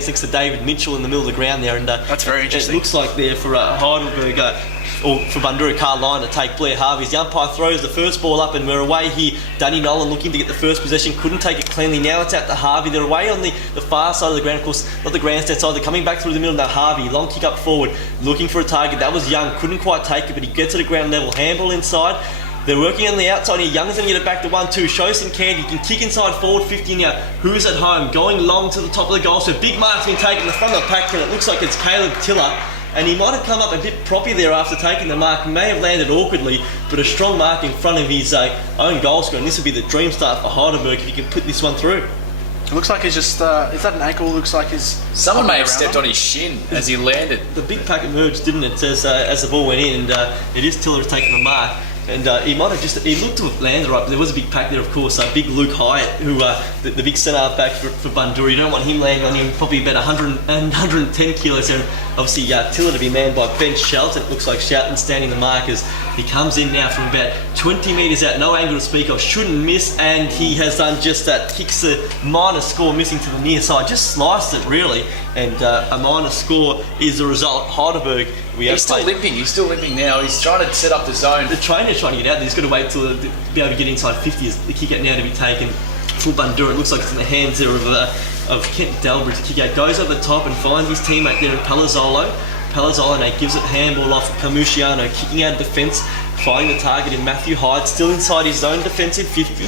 stance next to David Mitchell in the middle of the ground there, and that's very interesting. It looks like there for Heidelberg or for Bundoora Carline to take Blair Harvey's. The umpire throws the first ball up and we're away here. Danny Nolan looking to get the first possession, couldn't take it cleanly. Now it's out to Harvey. They're away on the far side of the ground, of course, not the grandstand side. They're coming back through the middle now. Harvey, long kick up forward, looking for a target. That was Young, couldn't quite take it, but he gets it at ground level. Handball inside. They're working on the outside here. Young's going to get it back to 1-2. Show some candy. Can kick inside forward 50 now. Who's at home? Going long to the top of the goal. So big mark's been taken. The front of the pack, and it looks like it's Caleb Tiller. And he might have come up a bit proppy there after taking the mark. May have landed awkwardly, but a strong mark in front of his own goal scorer. And this would be the dream start for Heidelberg if he can put this one through. It looks like he's just, is that an ankle? Looks like he's... Someone may have stepped on his shin as he landed. The big pack emerged, didn't it, as the ball went in, and it is Tiller taking the mark. And he might have he looked to have landed right, but there was a big pack there, of course. Big Luke Hyatt, who the big centre half back for Bundoora. You don't want him landing on him, probably about 110 kilos there. Obviously, Tiller to be manned by Ben Shelton. It looks like Shelton standing the mark as he comes in now from about 20 metres out. No angle to speak of, shouldn't miss, and he has done just that. Kicks a minor score, missing to the near side. Just sliced it, really. And a minor score is the result. Heidelberg, he's still limping now. He's trying to set up the zone. The trainer's trying to get out there. He's got to wait till to be able to get inside 50 as the kick out now to be taken. Full Bundoora. It looks like it's in the hands there of Kent Delbridge. The kick out goes over the top and finds his teammate there in Palazzolo. Palazzolo now gives it handball off Camusiano, kicking out of defence, finding the target in Matthew Hyde, still inside his own defensive 50.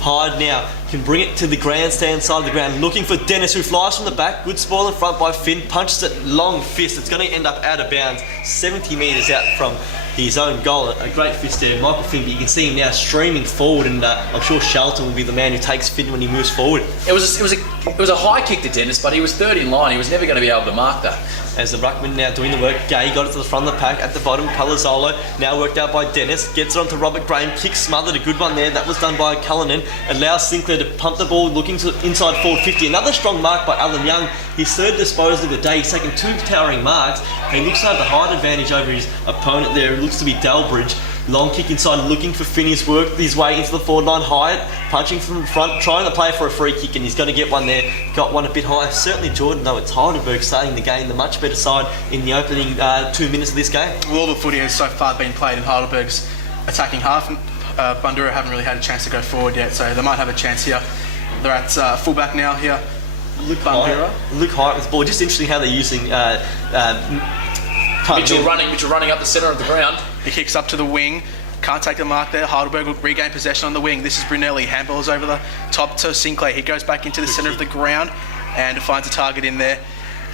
Hyde now can bring it to the grandstand side of the ground, looking for Dennis, who flies from the back. Good spoil in front by Finn, punches it long fist. It's going to end up out of bounds, 70 metres out from his own goal. A great fist there, Michael Finn, but you can see him now streaming forward, and I'm sure Shelton will be the man who takes Finn when he moves forward. It was a high kick to Dennis, but he was third in line. He was never going to be able to mark that. As the ruckman now doing the work, Gay got it to the front of the pack at the bottom. Palazzolo now worked out by Dennis, gets it onto Robert Graham, kick smothered, a good one there. That was done by Cullinan. Allows Sinclair to pump the ball, looking to inside forward 50. Another strong mark by Alan Young, his third disposal of the day. He's taken 2 towering marks, and he looks to have the height advantage over his opponent there. It looks to be Delbridge. Long kick inside, looking for Finn. He's worked his way into the forward line. Hyatt punching from the front, trying to play for a free kick, and he's going to get one there. Got one a bit high. Certainly Jordan, though, it's Heidelberg starting the game, the much better side in the opening 2 minutes of this game. Well, all the footy has so far been played in Heidelberg's attacking half. Bundoora haven't really had a chance to go forward yet, so they might have a chance here. They're at fullback now here. Luke Hyatt with the ball. Just interesting how they're using Mitchell running up the centre of the ground. He kicks up to the wing. Can't take the mark there. Heidelberg will regain possession on the wing. This is Brunelli. Handballs over the top to Sinclair. He goes back into the centre of the ground and finds a target in there.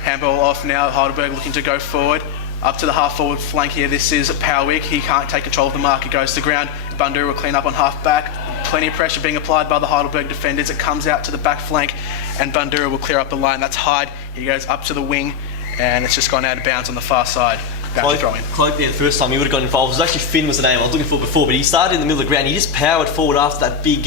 Handball off now. Heidelberg looking to go forward. Up to the half-forward flank here. This is Powerwick. He can't take control of the mark. It goes to the ground. Bundoora will clean up on half-back. Plenty of pressure being applied by the Heidelberg defenders. It comes out to the back flank, and Bundoora will clear up the line. That's Hyde. He goes up to the wing, and it's just gone out of bounds on the far side. Cloak there the first time he would have got involved. It was actually Finn was the name I was looking for before, but he started in the middle of the ground. He just powered forward after that big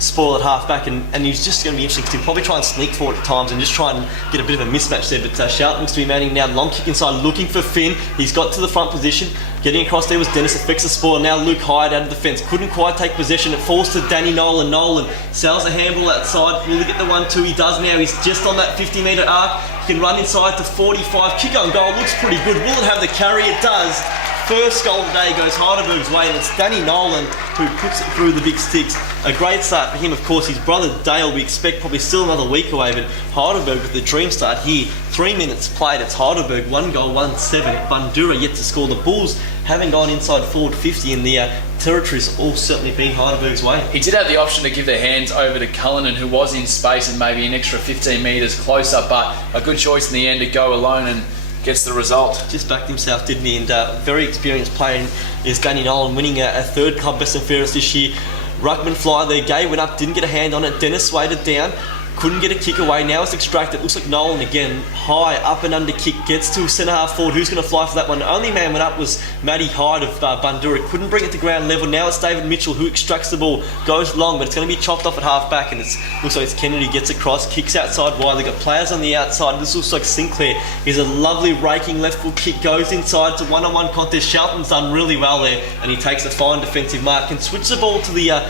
spoil at half back, and he's just going to be interesting because he'll probably try and sneak forward at times and just try and get a bit of a mismatch there. But Shelton looks to be manning now. Long kick inside, looking for Finn. He's got to the front position. Getting across there was Dennis, affects the spoil. Now Luke Hyde out of the fence. Couldn't quite take possession. It falls to Danny Nolan. Nolan sells a handball outside. Will he get the 1-2? He does now. He's just on that 50-metre arc. He can run inside to 45. Kick on goal. Looks pretty good. Will it have the carry? It does. First goal of the day goes Heidelberg's way, and it's Danny Nolan who puts it through the big sticks. A great start for him, of course. His brother Dale, we expect probably still another week away, but Heidelberg with the dream start here. 3 minutes played, it's Heidelberg, 1 goal, 1-7. Bundoora yet to score. The Bulls haven't gone inside forward 50, and the territory's all certainly been Heidelberg's way. He did have the option to give the hands over to Cullinan, who was in space and maybe an extra 15 metres closer, but a good choice in the end to go alone and gets the result. Just backed himself, didn't he? And very experienced player is Danny Nolan, winning a third club best and fairest this year. Ruckman fly there, Gay went up, didn't get a hand on it. Dennis swayed it down, couldn't get a kick away. Now it's extracted. Looks like Nolan again, high up and under kick, gets to centre half forward. Who's going to fly for that one? The only man went up was Matty Hyde of Bundoora. Couldn't bring it to ground level. Now it's David Mitchell who extracts the ball, goes long, but it's going to be chopped off at half back, and it looks like it's Kennedy gets across, kicks outside wide. They've got players on the outside. This looks like Sinclair. He's a lovely raking left foot kick, goes inside to one-on-one contest. Shelton's done really well there, and he takes a fine defensive mark. Can switch the ball to the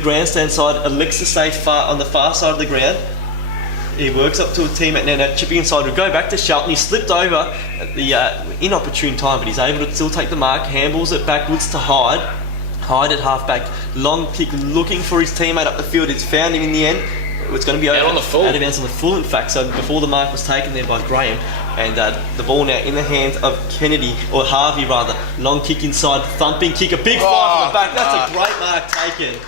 grandstand side. Alexa safe on the far side of the ground. he works up to a teammate now, chipping inside. We'll go back to Shelton. He slipped over at the inopportune time, but he's able to still take the mark. Handballs it backwards to Hyde. Hyde at halfback. Long kick, looking for his teammate up the field. It's found him in the end. It's going to be over on the full. out of bounds on the full, in fact. So before the mark was taken there by Graham, and the ball now in the hands of Kennedy, or Harvey rather. Long kick inside, thumping kick, a big fly from the back. That's a great mark taken.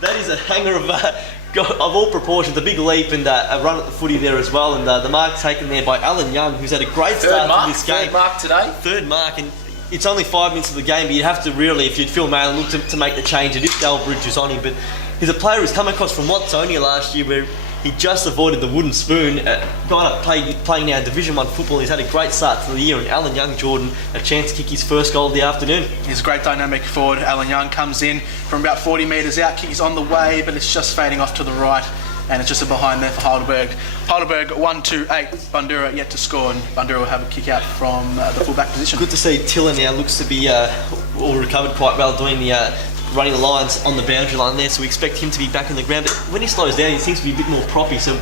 That is a hanger of all proportions, a big leap and a run at the footy there as well. And the mark taken there by Alan Young, who's had a great start to this game. Third mark today. Third mark, and it's only 5 minutes of the game, but you'd have to really, if you'd Phil Mail, look to make the change. It is Dalbridge who's on him, but he's a player who's come across from Watsonia last year, where he just avoided the wooden spoon, gone up playing now Division 1 football. He's had a great start to the year, and Alan Young, Jordan, a chance to kick his first goal of the afternoon. He's a great dynamic forward. Alan Young comes in from about 40 metres out, kick is on the way, but it's just fading off to the right, and it's just a behind there for Heidelberg. Heidelberg 1-2-8, Bundoora yet to score, and Bundoora will have a kick out from the full-back position. Good to see Tiller now looks to be all recovered quite well, doing the running the lines on the boundary line there, so we expect him to be back on the ground. But when he slows down, he seems to be a bit more proppy, so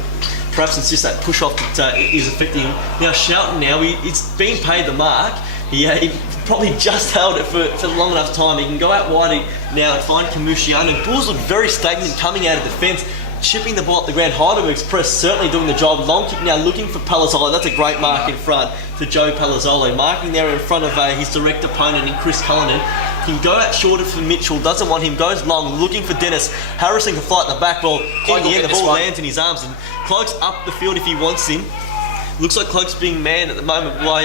perhaps it's just that push off that is affecting him. Now Shelton, he's been paid the mark. He probably just held it for long enough time. He can go out wide now and find Kamushiano. Bulls look very stagnant coming out of defence, chipping the ball up the ground. Heidelberg's press certainly doing the job. Long kick now looking for Palazzolo. That's a great mark in front to Joe Palazzolo. Marking there in front of his direct opponent in Chris Cullinan. He can go out shorter for Mitchell, doesn't want him, goes long, looking for Dennis. Harrison can fly at the back. Well, in the end, the ball lands in his arms, and Cloak's up the field if he wants him. Looks like Cloak's being manned at the moment by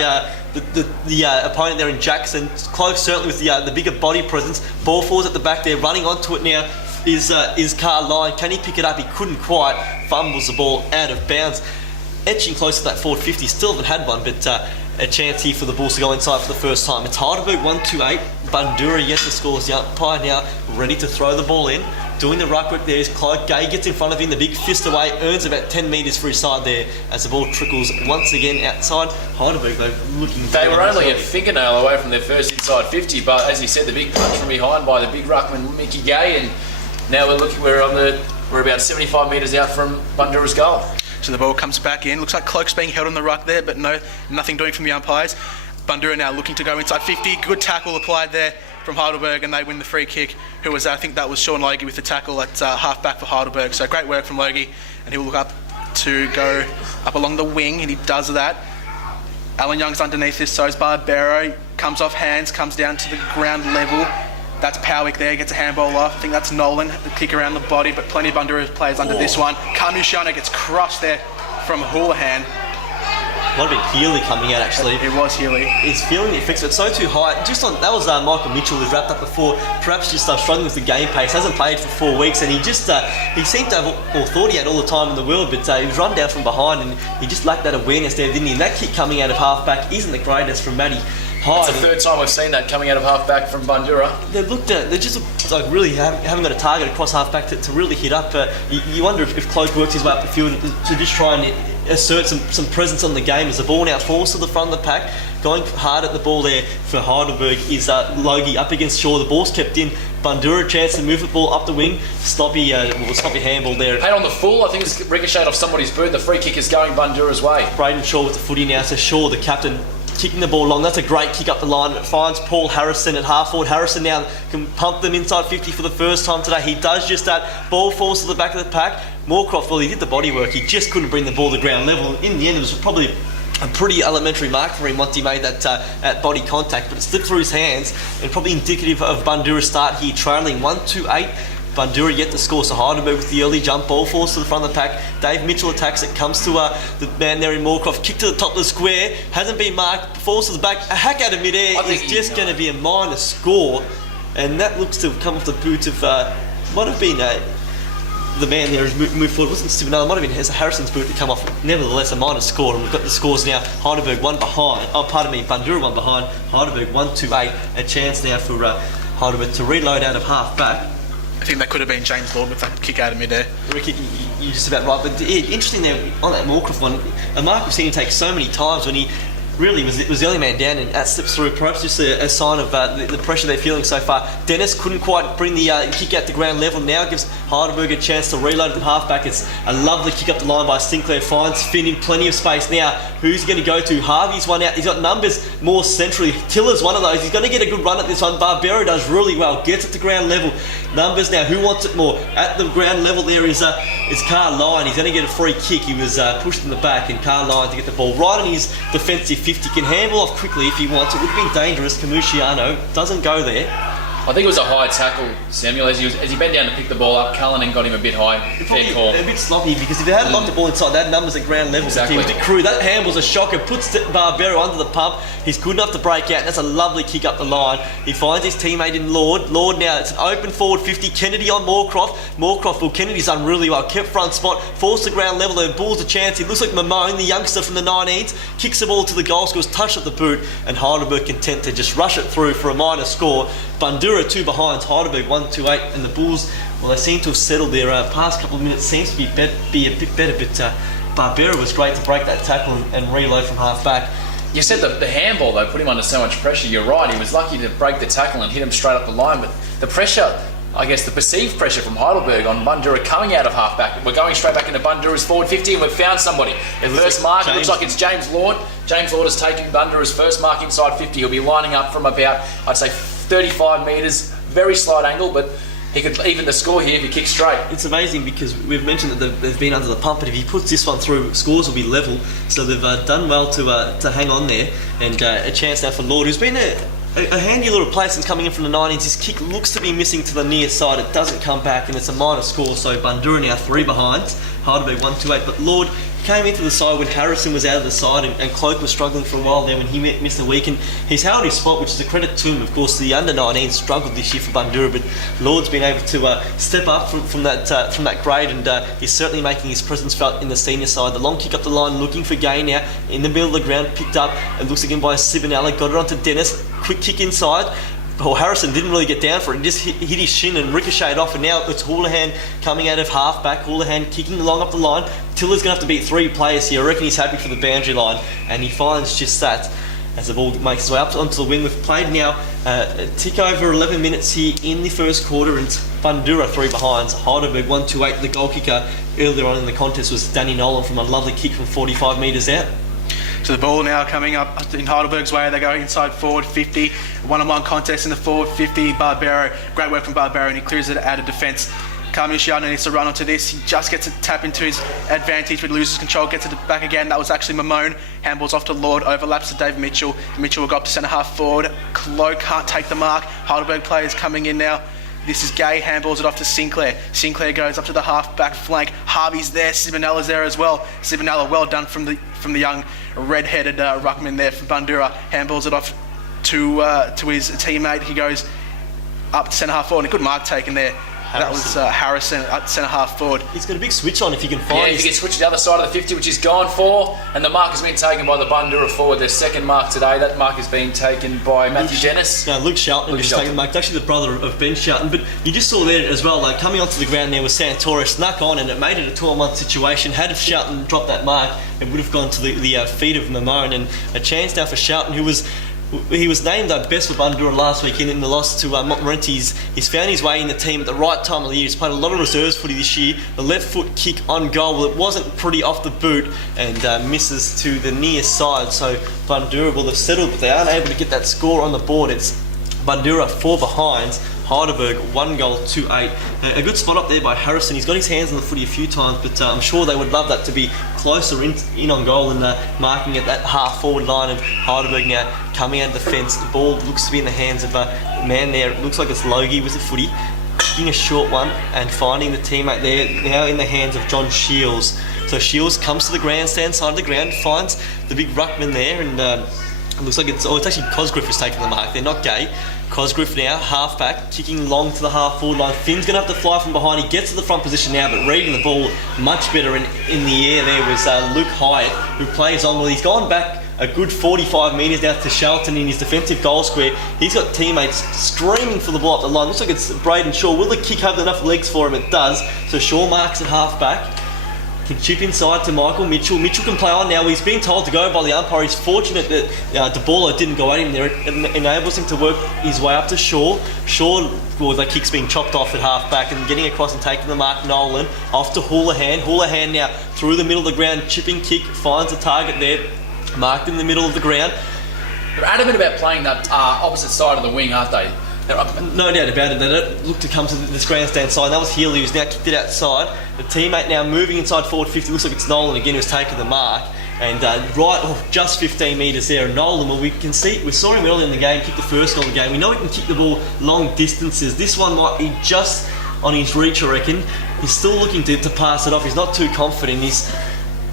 the opponent there in Jackson. Cloak certainly with the bigger body presence. Ball falls at the back there, running onto it now is Carline. Can he pick it up? He couldn't quite. Fumbles the ball out of bounds. Etching close to that forward 50. Still haven't had one, but a chance here for the Bulls to go inside for the first time. It's Heidelberg 1-2-8. Bundoora yet to score. The umpire now ready to throw the ball in. Doing the ruck work there is Cloak. Gay gets in front of him, the big fist away, earns about 10 metres for his side there as the ball trickles once again outside. Heidelberg though looking... They were only a fingernail away from their first inside 50, but as you said, the big punch from behind by the big ruckman Mickey Gay, and now we're about 75 metres out from Bundoora's goal. So the ball comes back in. Looks like Cloak's being held on the ruck there, but nothing doing from the umpires. Bundoora now looking to go inside 50. Good tackle applied there from Heidelberg, and they win the free kick. I think that was Sean Logie with the tackle at half back for Heidelberg. So great work from Logie, and he'll look up to go up along the wing, and he does that. Alan Young's underneath this, so is Barbero. Comes off hands, comes down to the ground level. That's Powick there, gets a handball off. I think that's Nolan, the kick around the body, but plenty of Bundoora players under this one. Kamushana gets crushed there from Houlihan. Might have been Healy coming out actually. It was Healy. He's feeling the effects, but it's so too high. That was Michael Mitchell who's wrapped up before. Perhaps just struggling with the game pace. Hasn't played for 4 weeks, and he seemed to have, or thought he had all the time in the world, but he was run down from behind, and he just lacked that awareness there, didn't he? And that kick coming out of half back isn't the greatest from Matty Hyde. It's the third time we've seen that coming out of half back from Bundoora. They just like really haven't got a target across half back to really hit up. You wonder if Cloak works his way up the field to just try and assert some presence on the game as the ball now falls to the front of the pack. Going hard at the ball there for Heidelberg is Logie up against Shaw. The ball's kept in. Bundoora chance to move the ball up the wing. Sloppy handball there. Paid on the full. I think it's ricocheted off somebody's boot. The free kick is going Bundoora's way. Braden Shaw with the footy now. So Shaw, the captain, kicking the ball long. That's a great kick up the line. It finds Paul Harrison at half forward. Harrison now can pump them inside 50 for the first time today. He does just that. Ball falls to the back of the pack. Moorcroft, well, he did the body work. He just couldn't bring the ball to ground level. In the end, it was probably a pretty elementary mark for him once he made that at body contact, but it slipped through his hands and probably indicative of Bundoora's start here, trailing 1-2-8. Bundoora yet to score, so Heidelberg with the early jump, ball falls to the front of the pack. Dave Mitchell attacks it, comes to the man there in Moorcroft, kick to the top of the square, hasn't been marked, falls to the back, a hack out of midair is just going to be a minor score, and that looks to have come off the boot of, might have been the man there who's moved forward, wasn't Steven, might have been Harrison's boot to come off, nevertheless a minor score, and we've got the scores now. Heidelberg one behind, Bundoora one behind, Heidelberg 1-2-8, a chance now for Heidelberg to reload out of half back. I think that could have been James Lord with that kick out of midair. Ricky, you're just about right. But interesting there on that Moorcroft one, a mark we've seen him take so many times when he really was the only man down, and that slips through. Perhaps just a sign of the pressure they're feeling so far. Dennis couldn't quite bring the kick out to ground level. Now gives Heidelberg a chance to reload at the halfback. It's a lovely kick up the line by Sinclair. Finds Finn in plenty of space now. Who's he going to go to? Harvey's one out. He's got numbers more centrally. Tiller's one of those. He's going to get a good run at this one. Barbero does really well. Gets it to ground level. Numbers now. Who wants it more? At the ground level there is Carline. He's going to get a free kick. He was pushed in the back, and Carline to get the ball right on his defensive 50. Can handle off quickly if he wants. It would have been dangerous. Camuciano doesn't go there. I think it was a high tackle, Samuel, as he bent down to pick the ball up. Cullinan got him a bit high. Fair call. A bit sloppy, because if they had locked the ball inside, that numbers at ground level. Exactly. Team. Crew, that handle's a shocker. Puts Barbero under the pump. He's good enough to break out. That's a lovely kick up the line. He finds his teammate in Lord. Lord now, it's an open forward 50. Kennedy on Moorcroft. Kennedy's done really well. Kept front spot. Falls to ground level. The Bulls a chance. He looks like Mamone, the youngster from the 19s. Kicks the ball to the goal, scores touch at the boot, and Heidelberg content to just rush it through for a minor score. Bundoora 2 behind. Heidelberg 1-2-8, and the Bulls, well, they seem to have settled their past couple of minutes. Seems to be a bit better, but Barbero was great to break that tackle and reload from half back. You said the handball, though, put him under so much pressure. You're right, he was lucky to break the tackle and hit him straight up the line, but the pressure, I guess the perceived pressure from Heidelberg on Bundoora coming out of half-back. We're going straight back into Bundoora's forward 50, and we've found somebody. The first mark, it looks like it's James Lord. James Lord has taken Bundoora's first mark inside 50. He'll be lining up from about, I'd say, 35 metres, very slight angle, but he could even the score here if he kicks straight. It's amazing, because we've mentioned that they've been under the pump, but if he puts this one through, scores will be level. So they've done well to hang on there, and a chance now for Lord, who's been a handy little play since coming in from the 19s. His kick looks to be missing to the near side. It doesn't come back, and it's a minor score. So Bundoora now 3 behind. Heidelberg 1-2-8, but Lord came into the side when Harrison was out of the side, and Cloak was struggling for a while there when he missed a week, and he's held his spot, which is a credit to him. Of course, the under-19s struggled this year for Bundoora, but Lord's been able to step up from that grade, and he's certainly making his presence felt in the senior side. The long kick up the line, looking for gain now in the middle of the ground, picked up. It looks again by Sibinella, got it onto Dennis. Quick kick inside. Well, Harrison didn't really get down for it. He just hit his shin and ricocheted off, and now it's Houlihan coming out of half-back. Houlihan kicking along up the line. Tiller's going to have to beat 3 players here. I reckon he's happy for the boundary line, and he finds just that as the ball makes its way up onto the wing. We've played now a tick over 11 minutes here in the first quarter, and Bundoora 3 behind. Heidelberg 1-2-8. The goal kicker earlier on in the contest was Danny Nolan from a lovely kick from 45 metres out. So the ball now coming up in Heidelberg's way. They go inside forward 50. One-on-one contest in the forward 50. Barbero, great work from Barbero, and he clears it out of defence. Camuciano needs to run onto this. He just gets a tap into his advantage, but loses control, gets it back again. That was actually Mamone. Handballs off to Lord, overlaps to Dave Mitchell. Mitchell will go up to centre half forward. Cloak can't take the mark. Heidelberg players coming in now. This is Gay, handballs it off to Sinclair. Sinclair goes up to the half-back flank. Harvey's there, Sibinella's there as well. Sibinella, well done from the young red-headed ruckman there from Bundoora. Handballs it off to his teammate. He goes up to centre half forward, and a good mark taken there. That was Harrison at centre half forward. He's got a big switch on if he can find if he can switch to the other side of the 50, which he's gone for, and the mark has been taken by the Bundoora forward. Their second mark today. That mark has been taken by Matthew Dennis. No, Luke Shelton has taken the mark. It's actually the brother of Ben Shelton, but you just saw there as well, like coming onto the ground there was Santoro, snuck on, and it made it a 2-on-1 situation. Had Shelton dropped that mark, it would have gone to the feet of Mamone, and a chance now for Shelton, who was named best for Bundoora last week in the loss to Montmorency. He's found his way in the team at the right time of the year. He's played a lot of reserves footy this year. The left foot kick on goal, well, it wasn't pretty off the boot, and misses to the near side. So Bundoora will have settled, but they aren't able to get that score on the board. It's Bundoora 4 behind. Heidelberg 1 goal 2-8. A good spot up there by Harrison. He's got his hands on the footy a few times, but I'm sure they would love that to be closer in on goal and marking at that half forward line. And Heidelberg now coming out of the fence. The ball looks to be in the hands of a man there. It looks like it's Logie with the footy, kicking a short one and finding the teammate there. Now in the hands of John Shields. So Shields comes to the grandstand side of the ground, finds the big ruckman there, and it looks like it's actually Cosgriff who's taking the mark. They're not Gay. Cosgriff now, half-back, kicking long to the half-forward line. Finn's going to have to fly from behind. He gets to the front position now, but reading the ball much better in the air there was Luke Hyatt, who plays on. Well, he's gone back a good 45 metres now to Shelton in his defensive goal square. He's got teammates streaming for the ball up the line. Looks like it's Braden Shaw. Will the kick have enough legs for him? It does. So Shaw marks at half-back. can chip inside to Michael Mitchell. Mitchell can play on now. He's been told to go by the umpire. He's fortunate that De Boer didn't go at him there. It enables him to work his way up to Shaw. Shaw, well, the kick's being chopped off at half back and getting across and taking the mark. Nolan off to Houlihan. Houlihan now through the middle of the ground, chipping kick, finds a target there, marked in the middle of the ground. They're adamant about playing that opposite side of the wing, aren't they? No doubt about it. They don't look to come to this grandstand side. That was Healy who's now kicked it outside. The teammate now moving inside forward 50. Looks like it's Nolan again who's taken the mark. And just 15 metres there. And Nolan, well, we saw him early in the game, kick the first goal of the game. We know he can kick the ball long distances. This one might be just on his reach, I reckon. He's still looking to pass it off. He's not too confident. He's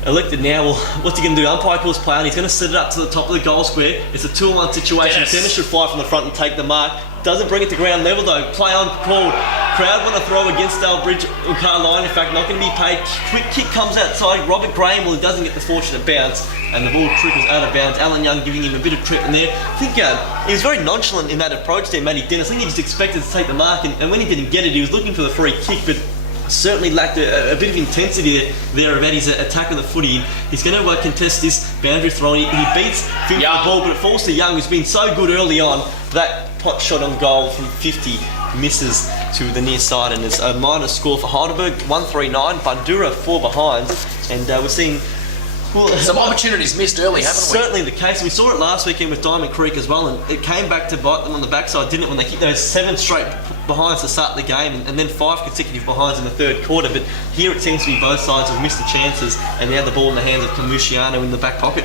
elected now. Well, what's he going to do? Umpire calls play on. He's going to set it up to the top of the goal square. It's a 2-on-1 situation. Dennis should fly from the front and take the mark. Doesn't bring it to ground level though. Play on called. Crowd want to throw against Dalbridge or Carline. In fact, not going to be paid. Quick kick comes outside. Robert Graham, well, he doesn't get the fortunate bounce, and the ball trickles out of bounds. Alan Young giving him a bit of trip in there. I think he was very nonchalant in that approach there, Matty Dennis. I think he just expected to take the mark, and when he didn't get it, he was looking for the free kick, but certainly lacked a bit of intensity there about his attack of the footy. He's going to contest this boundary throw. He beats Finn for the ball, but it falls to Young, who's been so good early on. That pot shot on goal from 50 misses to the near side, and there's a minor score for Heidelberg, 139. Bundoora 4 behind, and we're seeing some opportunities missed early, haven't we? Certainly the case. We saw it last weekend with Diamond Creek as well, and it came back to bite them on the backside, didn't it, when they kicked those 7 straight behinds to start the game, and then 5 consecutive behinds in the third quarter. But here it seems to be both sides have missed the chances, and now the ball in the hands of Camusiano in the back pocket.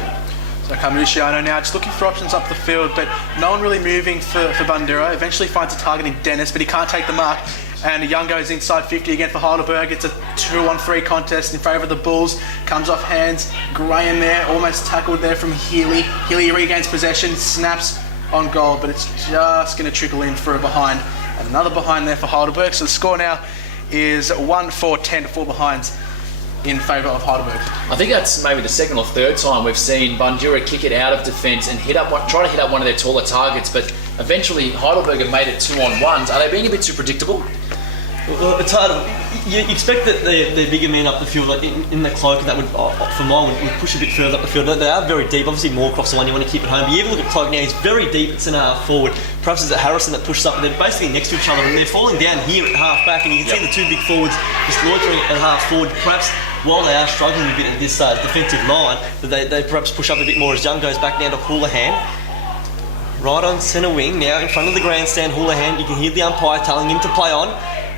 So Camusiano now just looking for options up the field, but no one really moving for Bundoora. Eventually finds a target in Dennis, but he can't take the mark. And Young goes inside 50 again for Heidelberg. It's a 2-on-3 contest in favour of the Bulls. Comes off hands. Graham there, almost tackled there from Healy. Healy regains possession, snaps on goal, but it's just going to trickle in for a behind. And another behind there for Heidelberg. So the score now is 1-4-10 to 4 behinds in favour of Heidelberg. I think that's maybe the second or third time we've seen Bundoora kick it out of defence and try to hit up one of their taller targets, but eventually Heidelberg have made it 2-on-1s. Are they being a bit too predictable? Well, it's hard. You expect that the bigger men up the field, like in the cloak, that would, for mine, would push a bit further up the field. They are very deep. Obviously, Moorcroft's the one you want to keep at home. But you even look at Cloak now; he's very deep at centre half forward. Perhaps it's Harrison that pushes up, and they're basically next to each other, and they're falling down here at half back. And you can see the 2 big forwards just loitering at half forward. Perhaps while they are struggling a bit at this defensive line, that they perhaps push up a bit more as Young goes back now to Houlihan. Right on centre wing now in front of the grandstand. Houlihan, you can hear the umpire telling him to play on.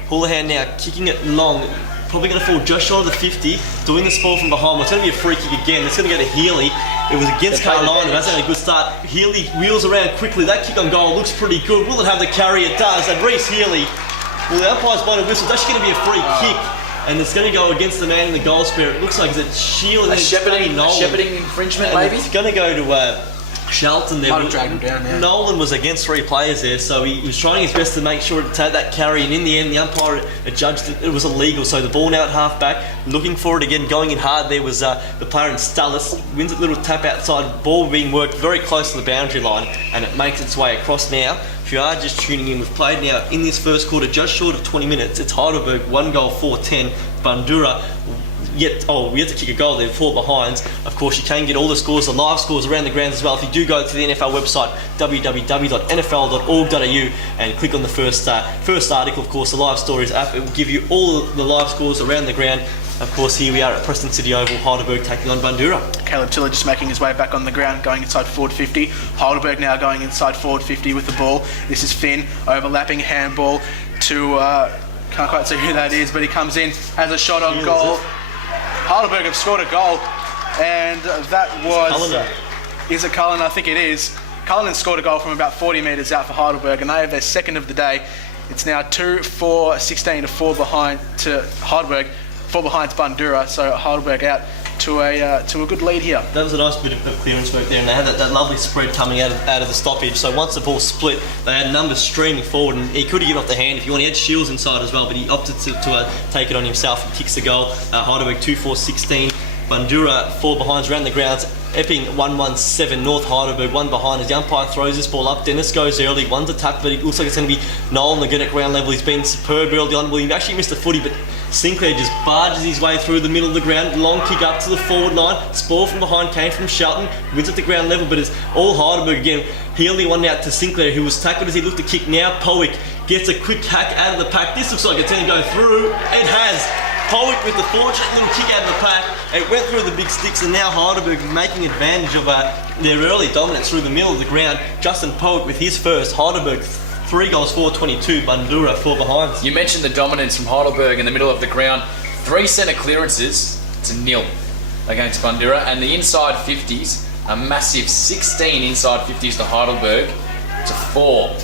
Houlihan now kicking it long, probably going to fall just short of the 50, doing the spoil from behind. Well, it's going to be a free kick again. It's going to go to Healy. It was against Carline, who hasn't had a good start. Healy wheels around quickly. That kick on goal looks pretty good. Will it have the carry? It does. And Reece Healy, well, the umpire's blown a whistle. It's actually going to be a free kick, and it's going to go against the man in the goal square. It looks like it's a shield. A shepherding infringement, maybe? It's going to go to Shelton there. Might have dragged him down, yeah. Nolan was against 3 players there, so he was trying his best to make sure to take that carry, and in the end the umpire judged that it was illegal. So the ball now at half back, looking for it again, going in hard there was the player in Stullis, wins a little tap outside, ball being worked very close to the boundary line, and it makes its way across now. If you are just tuning in, we've played now in this first quarter just short of 20 minutes. It's Heidelberg 1 goal 4-10, Bundoora we had to kick a goal there, 4 behinds. Of course, you can get all the scores, the live scores around the grounds as well. If you do go to the NFL website, www.nfl.org.au, and click on the first article, of course, the live stories app, it will give you all the live scores around the ground. Of course, here we are at Preston City Oval, Heidelberg taking on Bundoora. Caleb Tiller just making his way back on the ground, going inside forward 50. Heidelberg now going inside forward 50 with the ball. This is Finn, overlapping handball to, can't quite see who that is, but he comes in, has a shot on goal. Heidelberg have scored a goal, and that was... Cullinan. Is it Cullinan? I think it is. Cullinan scored a goal from about 40 metres out for Heidelberg, and they have their second of the day. It's now 2-4-16 to 4 behind to Heidelberg, 4 behind Bundoora, so Heidelberg out to a good lead here. That was a nice bit of clearance work there, and they had that lovely spread coming out of the stoppage. So once the ball split, they had numbers streaming forward, and he could have given off the hand if you want. He had Shields inside as well, but he opted to take it on himself and kicks the goal. Heidelberg 2-4-16. Bundoora 4 behinds around the grounds. Epping 1-1-7. North Heidelberg 1 behind as the umpire throws this ball up. Dennis goes early, one's a tap, but it looks like it's going to be Nolan again at ground level. He's been superb early on. Well, he actually missed a footy, but Sinclair just barges his way through the middle of the ground, long kick up to the forward line, spoil from behind came from Shelton, wins at the ground level, but it's all Heidelberg again. Healy one out to Sinclair, who was tackled as he looked to kick now. Powick gets a quick hack out of the pack. This looks like it's going to go through. It has. Powick with the fortunate little kick out of the pack. It went through the big sticks, and now Heidelberg making advantage of their early dominance through the middle of the ground. Justin Powick with his first. Heidelberg 3 goals, 4-22. Bundoora 4 behinds. You mentioned the dominance from Heidelberg in the middle of the ground. 3 centre clearances to 0 against Bundoora, and the inside 50s, a massive 16 inside 50s to Heidelberg to 4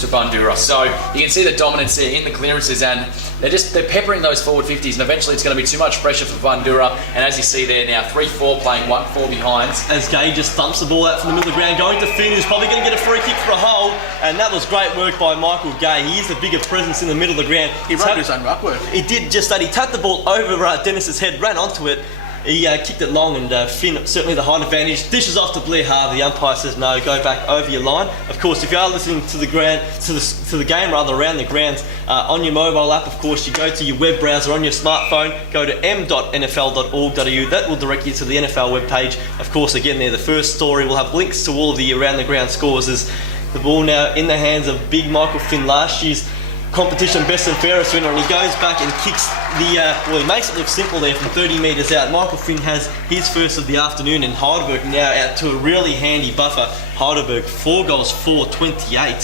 to Bundoora. So you can see the dominance there in the clearances, and they're peppering those forward 50s, and eventually it's going to be too much pressure for Bundoora. And as you see there now, 3-4 playing 1-4 behinds. As Gay just thumps the ball out from the middle of the ground, going to Finn, who's probably going to get a free kick for a hole. And that was great work by Michael Gay. He is the bigger presence in the middle of the ground. He ran his own ruck work. He did just that. He tapped the ball over Dennis's head, ran onto it. He kicked it long, and Finn, certainly the height advantage, dishes off to Blair Harvey. The umpire says no, go back over your line. Of course, if you are listening to the game around the grounds, on your mobile app, of course, you go to your web browser on your smartphone, go to m.nfl.org.au. That will direct you to the NFL webpage. Of course, again, there, the first story will have links to all of the around the ground scores. As the ball now in the hands of big Michael Finn, last year's competition best and fairest winner, and he goes back and kicks he makes it look simple there from 30 metres out. Michael Finn has his first of the afternoon, and Heidelberg now out to a really handy buffer. Heidelberg 4 goals, 4-28.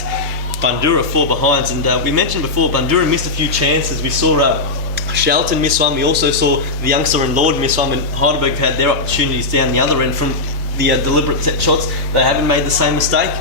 Bundoora 4 behinds, and we mentioned before Bundoora missed a few chances. We saw Shelton miss one. We also saw the youngster and Lord miss one, and Heidelberg had their opportunities down the other end from the deliberate set shots. They haven't made the same mistake.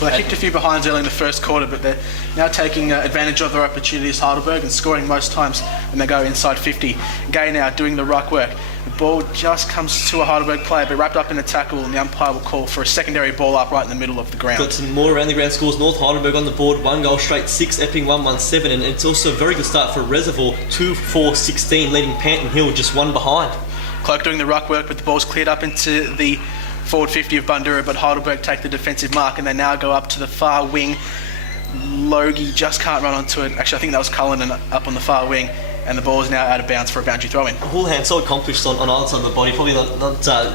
Well, they kicked a few behinds early in the first quarter, but they're now taking advantage of their opportunities, Heidelberg, and scoring most times when they go inside 50. Gay now doing the ruck work. The ball just comes to a Heidelberg player, but wrapped up in a tackle, and the umpire will call for a secondary ball up right in the middle of the ground. Got some more around the ground scores. North Heidelberg on the board, 1 goal straight, 6, Epping 1-1-7, and it's also a very good start for Reservoir, 2-4-16, leading Panton Hill just 1 behind. Cloak doing the ruck work, but the ball's cleared up into the forward 50 of Bundoora, but Heidelberg take the defensive mark, and they now go up to the far wing. Logie just can't run onto it. Actually, I think that was Cullinan up on the far wing, and the ball is now out of bounds for a boundary throw-in. Houlihan so accomplished on either side of the body, probably not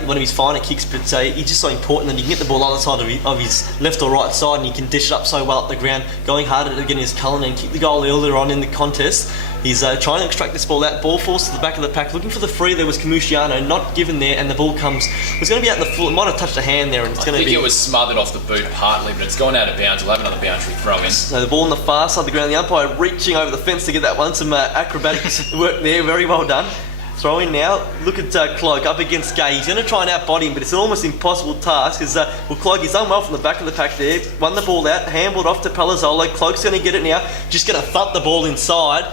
one of his finer kicks, but he's just so important that he can get the ball on the side of his left or right side, and he can dish it up so well up the ground. Going hard at it again is Cullinan, kicked the goal earlier on in the contest. He's trying to extract this ball out. Ball falls to the back of the pack. Looking for the free, there was Camusiano, not given there, and the ball comes. It was going to be out the full. It might have touched a hand there, and it's going to be. I think it was smothered off the boot partly, but it's gone out of bounds. We'll have another boundary throw in. So the ball on the far side of the ground. The umpire reaching over the fence to get that one. Some acrobatic work there. Very well done. Throw in now. Look at Cloak up against Gay. He's going to try and outbody him, but it's an almost impossible task. Because Cloak, he's done well from the back of the pack there. Won the ball out. Handballed off to Palazzolo. Cloak's going to get it now. Just going to thump the ball inside.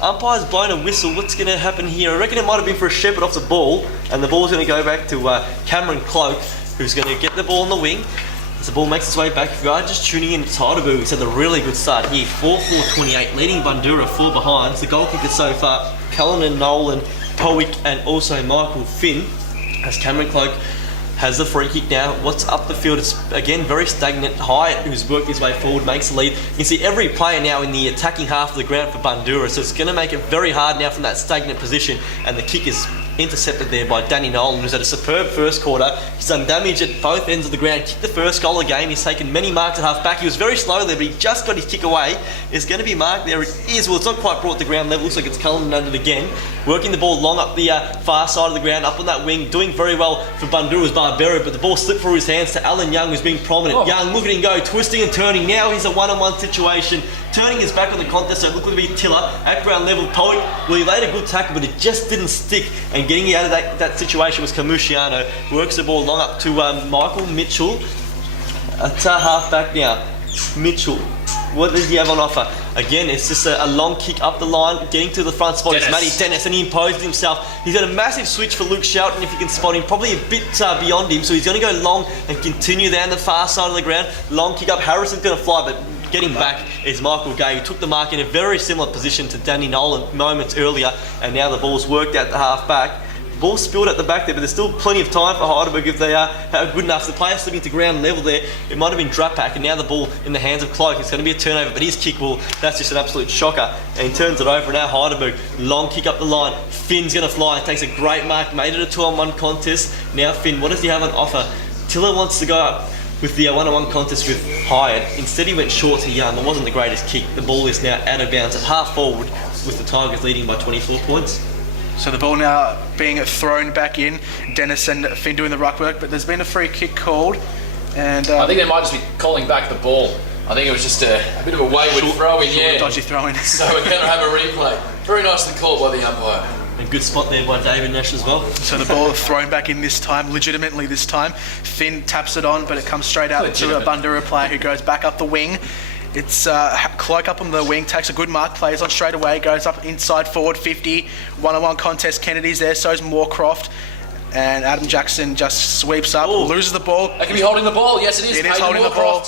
Umpire's blown a whistle. What's going to happen here? I reckon it might have been for a shepherd off the ball, and the ball's going to go back to Cameron Cloak, who's going to get the ball on the wing. As the ball makes its way back, if you are just tuning in, it's Heidelberg. It's had a really good start here. 4-4-28, leading Bundoora 4 behinds. The goal kickers so far, Cullinan, Nolan, Powick, and also Michael Finn. As Cameron Cloak has the free kick now. What's up the field is, again, very stagnant. Hyatt, who's worked his way forward, makes the lead. You can see every player now in the attacking half of the ground for Bundoora, so it's going to make it very hard now from that stagnant position, and the kick is intercepted there by Danny Nolan, who's had a superb first quarter. He's done damage at both ends of the ground, kicked the first goal of the game. He's taken many marks at half back. He was very slow there, but he just got his kick away. It's going to be marked there. It is. Well, it's not quite brought to ground level. Looks like it's Cullinan under it again. Working the ball long up the far side of the ground, up on that wing. Doing very well for Bundoора's Barbero, but the ball slipped through his hands to Alan Young, who's being prominent. Oh. Young, look at him go, twisting and turning. Now he's a one-on-one situation. Turning his back on the contest, so it looked to be Tiller. At ground level, Powick, well, he laid a good tackle, but it just didn't stick. And getting out of that situation was Camusiano. Works the ball long up to Michael Mitchell. It's a half-back now. Mitchell, what does he have on offer? Again, it's just a long kick up the line, getting to the front spot. It's Matty Dennis, and he imposed himself. He's got a massive switch for Luke Shelton, if you can spot him, probably a bit beyond him, so he's going to go long and continue down the far side of the ground. Long kick up, Harrison's going to fly, but getting back is Michael Gay, who took the mark in a very similar position to Danny Nolan moments earlier, and now the ball's worked out the half back. Ball spilled at the back there, but there's still plenty of time for Heidelberg if they are good enough. The player slipping to ground level there. It might have been drop back, and now the ball in the hands of Cloak. It's going to be a turnover, but his kick will. That's just an absolute shocker. And he turns it over. Now Heidelberg, long kick up the line. Finn's going to fly. Takes a great mark. Made it a 2-on-1 contest. Now Finn, what does he have on offer? Tiller wants to go up with the 1-on-1 contest with Hyatt. Instead he went short to Young. It wasn't the greatest kick. The ball is now out of bounds at half forward with the Tigers leading by 24 points. So the ball now being thrown back in. Dennis and Finn doing the ruck work, but there's been a free kick called. And I think they might just be calling back the ball. I think it was just a bit of a wayward throw-in, yeah. Dodgy throw-in. So we're going to have a replay. Very nicely called by the umpire. A good spot there by David Nash as well. So the ball thrown back in this time, legitimately this time. Finn taps it on, but it comes straight out to a Bundoora player who goes back up the wing. It's Cloak up on the wing, takes a good mark, plays on straight away, goes up inside forward 50. 1-on-1 contest, Kennedy's there, so's Moorcroft. And Adam Jackson just sweeps up, loses the ball. That can be holding the ball, yes it is. It is holding the ball.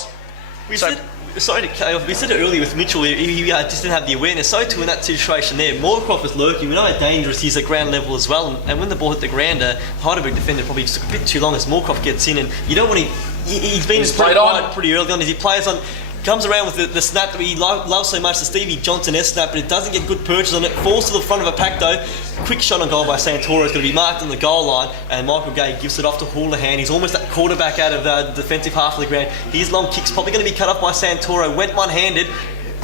Sorry to cut you off. We said it earlier with Mitchell, he just didn't have the awareness. So too in that situation there, Moorcroft was lurking. We know how dangerous he is at ground level as well. And when the ball hit the ground, Heidelberg defender probably just took a bit too long as Moorcroft gets in. And you don't want to. He's been played on pretty early on as he plays on. Comes around with the snap that we loves so much, the Stevie Johnson S snap, but it doesn't get good purchase on it. Falls to the front of a pack though. Quick shot on goal by Santoro is going to be marked on the goal line, and Michael Gay gives it off to Houlihan. He's almost that quarterback out of the defensive half of the ground. His long kick's probably going to be cut off by Santoro. Went one-handed.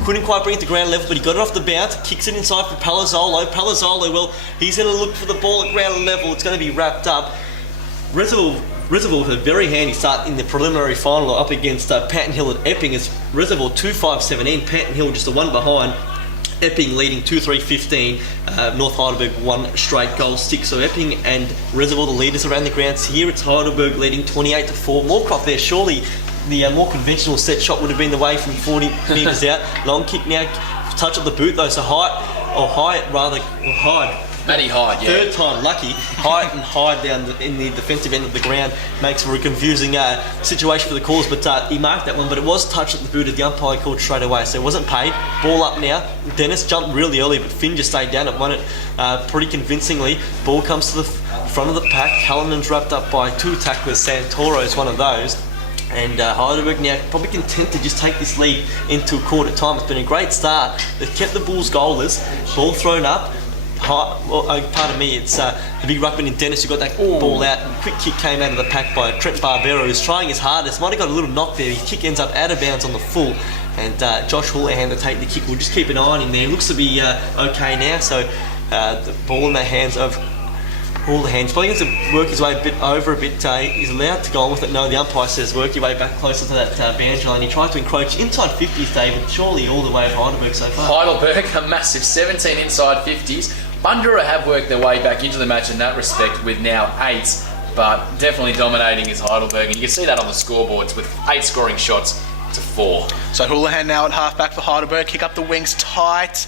Couldn't quite bring it to ground level, but he got it off the bounce, kicks it inside for Palazzolo. Palazzolo, well, he's going to look for the ball at ground level. It's going to be wrapped up. Reservoir with a very handy start in the preliminary final up against Patton Hill at Epping. It's Reservoir 2-5-17, Patton Hill just a one behind. Epping leading 2-3-15, North Heidelberg one straight goal 6. So Epping and Reservoir the leaders around the grounds here. It's Heidelberg leading 28-4. Moorcroft there, surely the more conventional set shot would have been the way from 40 metres out. Long kick now, touch of the boot though, so Hyde. Matty Hyde, yeah. Third time lucky. Hyde down in the defensive end of the ground makes for a confusing situation for the calls, but he marked that one, but it was touched at the boot of the umpire called straight away, so it wasn't paid. Ball up now. Dennis jumped really early, but Finn just stayed down and won it pretty convincingly. Ball comes to the front of the pack. Callanan's wrapped up by two tacklers. Santoro is one of those. And Heidelberg now probably content to just take this lead into a quarter time. It's been a great start. They've kept the Bulls goalless. Ball thrown up. Pardon me, it's the big ruckman in Dennis who got that ball out. Quick kick came out of the pack by Trent Barbero, who's trying his hardest. Might have got a little knock there. His kick ends up out of bounds on the full. And Josh Houlihan to take the kick. We'll just keep an eye on him there. Looks to be okay now. So the ball in the hands of Houlihan. He's probably going to work his way a bit over a bit. He's allowed to go on with it. No, the umpire says work your way back closer to that boundary line. He tried to encroach inside 50s, David. Surely all the way of Heidelberg so far. Heidelberg, a massive 17 inside 50s. Bundoora have worked their way back into the match in that respect with now 8, but definitely dominating is Heidelberg, and you can see that on the scoreboards with 8 scoring shots to 4. So Houlihan now at half-back for Heidelberg, kick up the wings tight.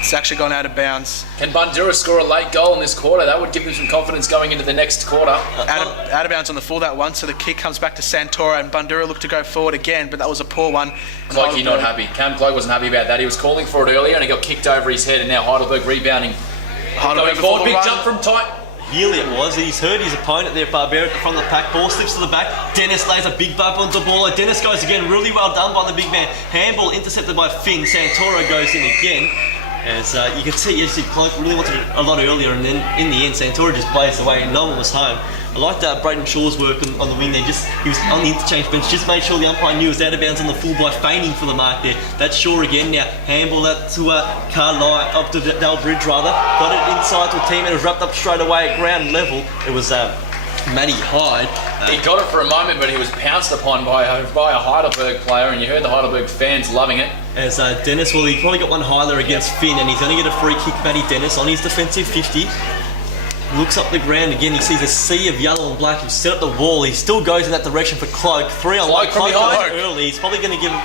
It's actually gone out of bounds. Can Bundoora score a late goal in this quarter? That would give them some confidence going into the next quarter. Out of bounds on the full, that one, so the kick comes back to Santoro, and Bundoora looked to go forward again, but that was a poor one. Cloakey not happy. Cam Cloak wasn't happy about that. He was calling for it earlier and he got kicked over his head, and now Heidelberg rebounding. Heidelberg going forward, big jump from tight. Healy it was. He's heard his opponent there, Barbera, from the pack. Ball slips to the back. Dennis lays a big bump onto the ball. Dennis goes again. Really well done by the big man. Handball intercepted by Finn. Santoro goes in again. As you can see, Cloak really wanted it a lot earlier, and then in the end, Santoro just blazed away and no one was home. I liked Braden Shaw's work on the wing there. He was on the interchange bench, just made sure the umpire knew he was out of bounds on the full by feigning for the mark there. That's Shaw again now. Handball out to Carlisle, up to Dale Bridge rather. Got it inside to a teammate, it was wrapped up straight away at ground level. It was Matty Hyde. He got it for a moment, but he was pounced upon by a Heidelberg player, and you heard the Heidelberg fans loving it. As Dennis, well, he probably got one Heiler against Finn, and he's going to get a free kick. Matty Dennis on his defensive 50. Looks up the ground again. He sees a sea of yellow and black. He's set up the wall. He still goes in that direction for Cloak. 3-on-1. Cloak early. He's probably going to give him.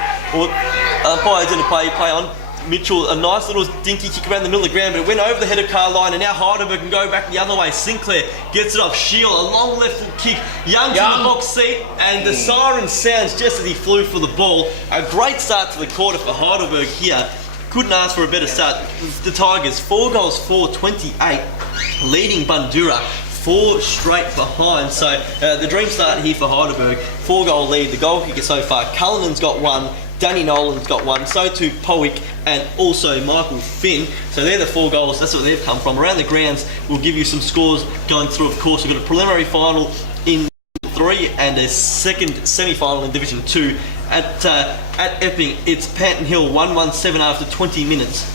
Umpire's going to play on. Mitchell, a nice little dinky kick around the middle of the ground, but it went over the head of Carline, and now Heidelberg can go back the other way. Sinclair gets it off. Shield, a long left foot kick. Young to the box seat, and the siren sounds just as he flew for the ball. A great start to the quarter for Heidelberg here. couldn't ask for a better start. The Tigers, 4 goals, 4-28, leading Bundoora 4 straight behind. So the dream start here for Heidelberg. 4-goal lead. The goal kicker so far, Cullinan's got 1. Danny Nolan's got 1, so too Powick and also Michael Finn. So they're the 4 goals, that's where they've come from. Around the grounds, we'll give you some scores going through. Of course, we've got a preliminary final in 3 and a second semi-final in Division 2. At Epping, it's Panton Hill 1-1-7 after 20 minutes.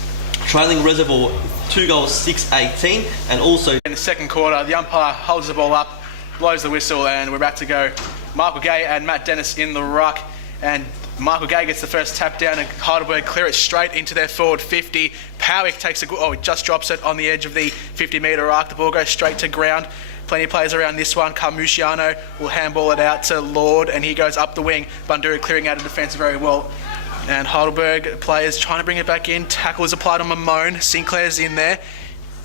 Trailing Reservoir 2 goals, 6-18, and also in the second quarter, the umpire holds the ball up, blows the whistle, and we're about to go. Michael Gay and Matt Dennis in the ruck, and Michael Gay gets the first tap down and Heidelberg clear it straight into their forward 50. Powick takes a good, he just drops it on the edge of the 50-metre arc. The ball goes straight to ground. Plenty of players around this one. Carmuciano will handball it out to Lord, and he goes up the wing. Bundoora clearing out of defence very well. And Heidelberg players trying to bring it back in. Tackle is applied on Mamone. Sinclair's in there.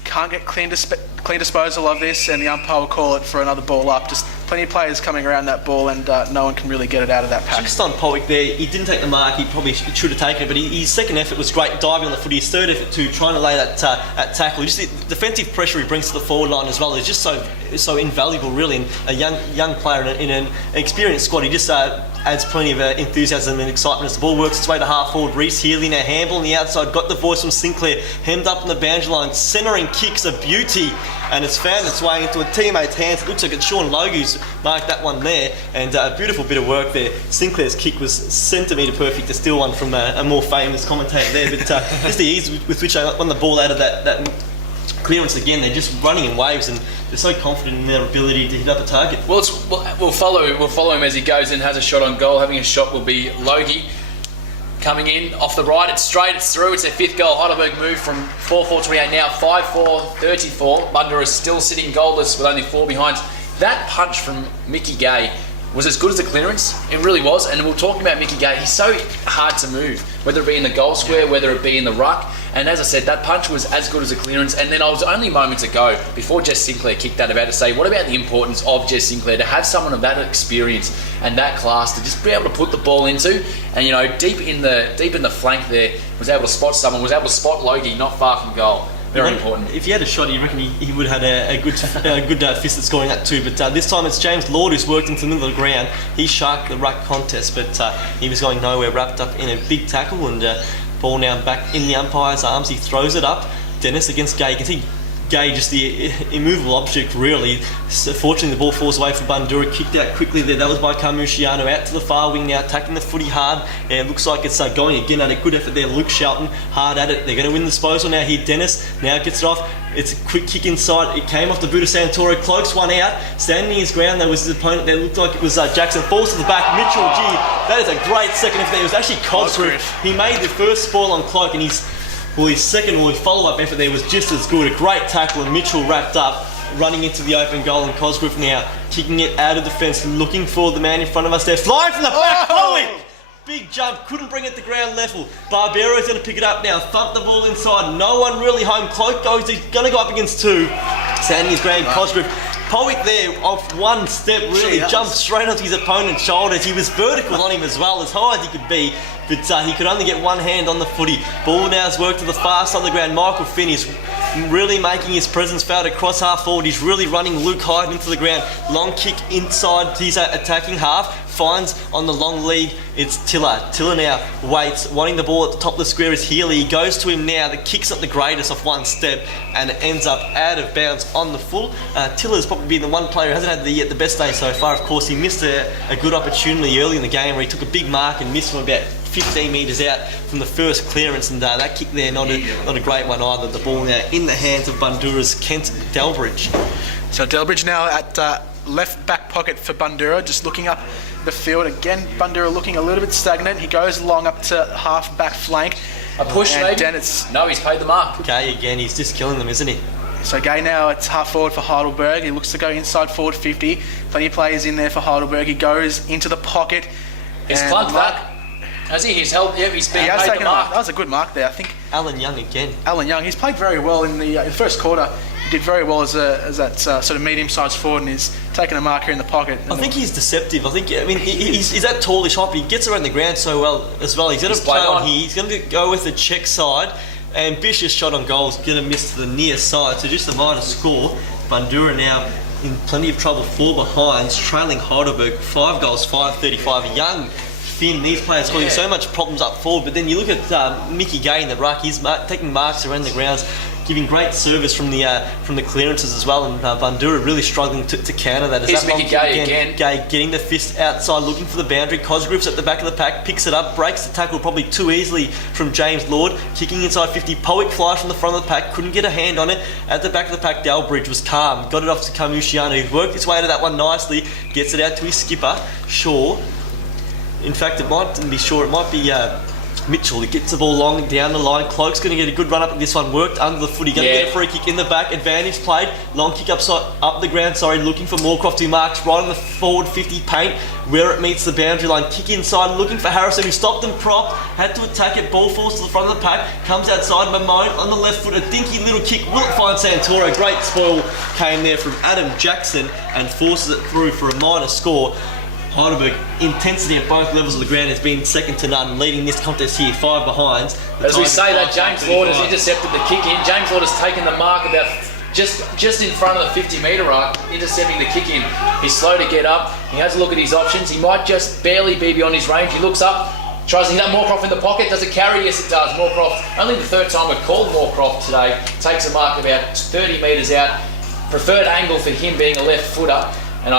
Can't get clean disposal of this, and the umpire will call it for another ball up. Just plenty of players coming around that ball, and no one can really get it out of that pack. Just on Powick there, he didn't take the mark. He probably should have taken it, but his second effort was great, diving on the footy. His third effort too, trying to lay that tackle. Just the defensive pressure he brings to the forward line as well is just so invaluable, really. And a young player in an experienced squad, he just adds plenty of enthusiasm and excitement as the ball works its way to half forward. Reece Healy now handball on the outside, got the voice from Sinclair, hemmed up on the boundary line, centering kicks a beauty, and it's found its way into a teammate's hands. It looks like it's Sean Logue who's marked that one there, and a beautiful bit of work there. Sinclair's kick was centimetre perfect, to steal one from a more famous commentator there, but just the ease with which they won the ball out of that clearance again. They're just running in waves, and they're so confident in their ability to hit up a target. Well, we'll follow him as he goes in, has a shot on goal. Having a shot will be Logie. Coming in off the right, it's straight, it's through. It's their 5th goal. Heidelberg moved from 4-4-28 now 5-4-34. Bundoora is still sitting goalless with only 4 behind. That punch from Mickey Gay was as good as the clearance. It really was. And we're talking about Mickey Gay. He's so hard to move, whether it be in the goal square, whether it be in the ruck. And as I said, that punch was as good as a clearance. And then I was only moments ago, before Jess Sinclair kicked that, about to say, what about the importance of Jess Sinclair to have someone of that experience and that class to just be able to put the ball into, and deep in the flank there, was able to spot someone, was able to spot Logie not far from goal. Very important. If he had a shot, you reckon he would have had a good fist at scoring that too. But this time it's James Lord who's worked into the middle of the ground. He sharked the ruck contest, but he was going nowhere, wrapped up in a big tackle, and ball now back in the umpire's arms. He throws it up. Dennis against Gay. You can see Gay, just the immovable object, really. So fortunately, the ball falls away from Bundoora, kicked out quickly there. That was by Carmuciano, out to the far wing now, attacking the footy hard. And it looks like it's going again at a good effort there. Luke Shelton, hard at it. They're going to win the disposal now here. Dennis now gets it off. It's a quick kick inside. It came off the boot of Santoro. Cloaks one out. Standing his ground, there was his opponent there. Looked like it was Jackson. Falls to the back. Mitchell, that is a great second effort there. It was actually Cosgrove. He made the first spoil on Cloak, and his follow-up effort there was just as good. A great tackle, and Mitchell wrapped up, running into the open goal, and Cosgrove now kicking it out of defence, looking for the man in front of us there. Flying from the back, Powick! Big jump, couldn't bring it to ground level. Barbero's going to pick it up now, thump the ball inside. No one really home. Cloak goes, he's going to go up against 2. Standing his ground, Cosgrove. Powick there, off one step, really jumped straight onto his opponent's shoulders. He was vertical on him as well, as high as he could be, but he could only get one hand on the footy. Ball now's worked to the far side of the ground. Michael Finn is really making his presence felt across half forward. He's really running Luke Hyde into the ground. Long kick inside his attacking half. Finds on the long lead, it's Tiller. Tiller now waits, wanting the ball at the top of the square is Healy. He goes to him now. The kick's not the greatest off one step, and it ends up out of bounds on the full. Tiller's probably been the one player who hasn't had the best day so far. Of course, he missed a good opportunity early in the game where he took a big mark and missed from about 15 metres out from the first clearance, and that kick there, not a great one either. The ball now in the hands of Bundoora's Kent Delbridge. So Delbridge now at left back pocket for Bundoora, just looking up the field again. Bundoora looking a little bit stagnant. He goes long up to half back flank. A push, maybe? Dennis. No, he's paid the mark. Gay again, he's just killing them, isn't he? So Gay now at half forward for Heidelberg. He looks to go inside forward 50. Plenty of players in there for Heidelberg. He goes into the pocket. He's clunked that. Has he? He's held. Yep, he's been paid the mark. That was a good mark there, I think. Alan Young again. Alan Young. He's played very well in the first quarter. He did very well as that sort of medium-sized forward, and he's taking a mark here in the pocket. I think he's deceptive. He's that tallish hop. He gets around the ground so well as well. He's going to play on here. He's going to go with the check side. Ambitious shot on goal. Is going to miss to the near side. So just a minor score. Bundoora now in plenty of trouble, 4 behinds, trailing Heidelberg 5 goals, 5-35. Young Finn, these players causing so much problems up forward. But then you look at Mickey Gay in the ruck. He's taking marks around the grounds, giving great service from the clearances as well, and Bundoora really struggling to counter that. Here's Mickey Gay again. Gay getting the fist outside, looking for the boundary. Cosgrove's at the back of the pack, picks it up, breaks the tackle probably too easily from James Lord, kicking inside 50. Powick flies from the front of the pack, couldn't get a hand on it. At the back of the pack, Dalbridge was calm, got it off to Kamushiano, who worked his way to that one nicely, gets it out to his skipper, Shaw. In fact, it mightn't be Shaw, it might be Mitchell. He gets the ball long down the line. Cloak's going to get a good run up at this one. Worked under the footy. Going to get a free kick in the back. Advantage played. Long kick up the ground. Looking for Moorcroft, who marks right on the forward 50 paint where it meets the boundary line. Kick inside. Looking for Harrison, who stopped and propped. Had to attack it. Ball falls to the front of the pack. Comes outside. Mamone on the left foot. A dinky little kick. Will it find Santoro? Great spoil came there from Adam Jackson and forces it through for a minor score. Heidelberg, intensity at both levels of the ground has been second to none, leading this contest here, 5 behinds. As we say that, James Lord has intercepted the kick in. James Lord has taken the mark about just in front of the 50-metre arc, intercepting the kick in. He's slow to get up. He has a look at his options. He might just barely be beyond his range. He looks up, tries to get Moorcroft in the pocket. Does it carry? Yes, it does. Moorcroft, only the third time we've called Moorcroft today, takes a mark about 30 metres out. Preferred angle for him being a left footer. And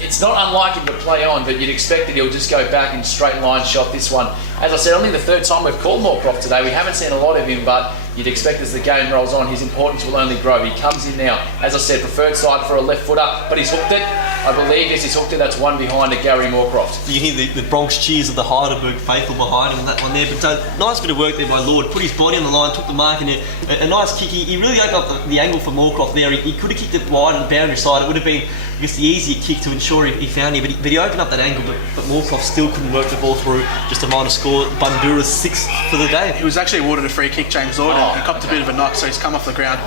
it's not unlike him to play on, but you'd expect that he'll just go back and straight line shot this one. As I said, only the third time we've called Moorcroft today. We haven't seen a lot of him, but you'd expect as the game rolls on, his importance will only grow. He comes in now, as I said, preferred side for a left footer, but he's hooked it. I believe, yes, he's hooked it. That's one behind to Gary Moorcroft. You hear the Bronx cheers of the Heidelberg faithful behind him on that one there. But nice bit of work there by Lord. Put his body on the line, took the mark in there. A nice kick. He really opened up the angle for Moorcroft there. He could have kicked it wide on the boundary side. It would have been, I guess, the easier kick to ensure he found him. But he opened up that angle, but Moorcroft still couldn't work the ball through. Just a minor score. Bundoora 6 for the day. He was actually awarded a free kick, James Lord, and copped a bit of a knock, so he's come off the ground.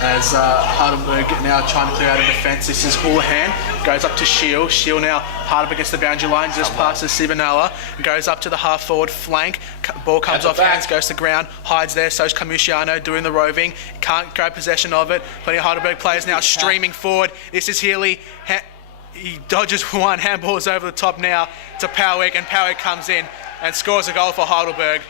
As Heidelberg now trying to clear out of defence. This is Houlihan, goes up to Shield. Shield now, Heidelberg against the boundary line, just passes Sibonella, goes up to the half forward flank. Ball comes off hands, goes to ground, hides there. So's Kamushiano doing the roving, can't grab possession of it. Plenty of Heidelberg players now streaming forward. This is Healy. He dodges one, handball is over the top now to Powick, and Powick comes in and scores a goal for Heidelberg.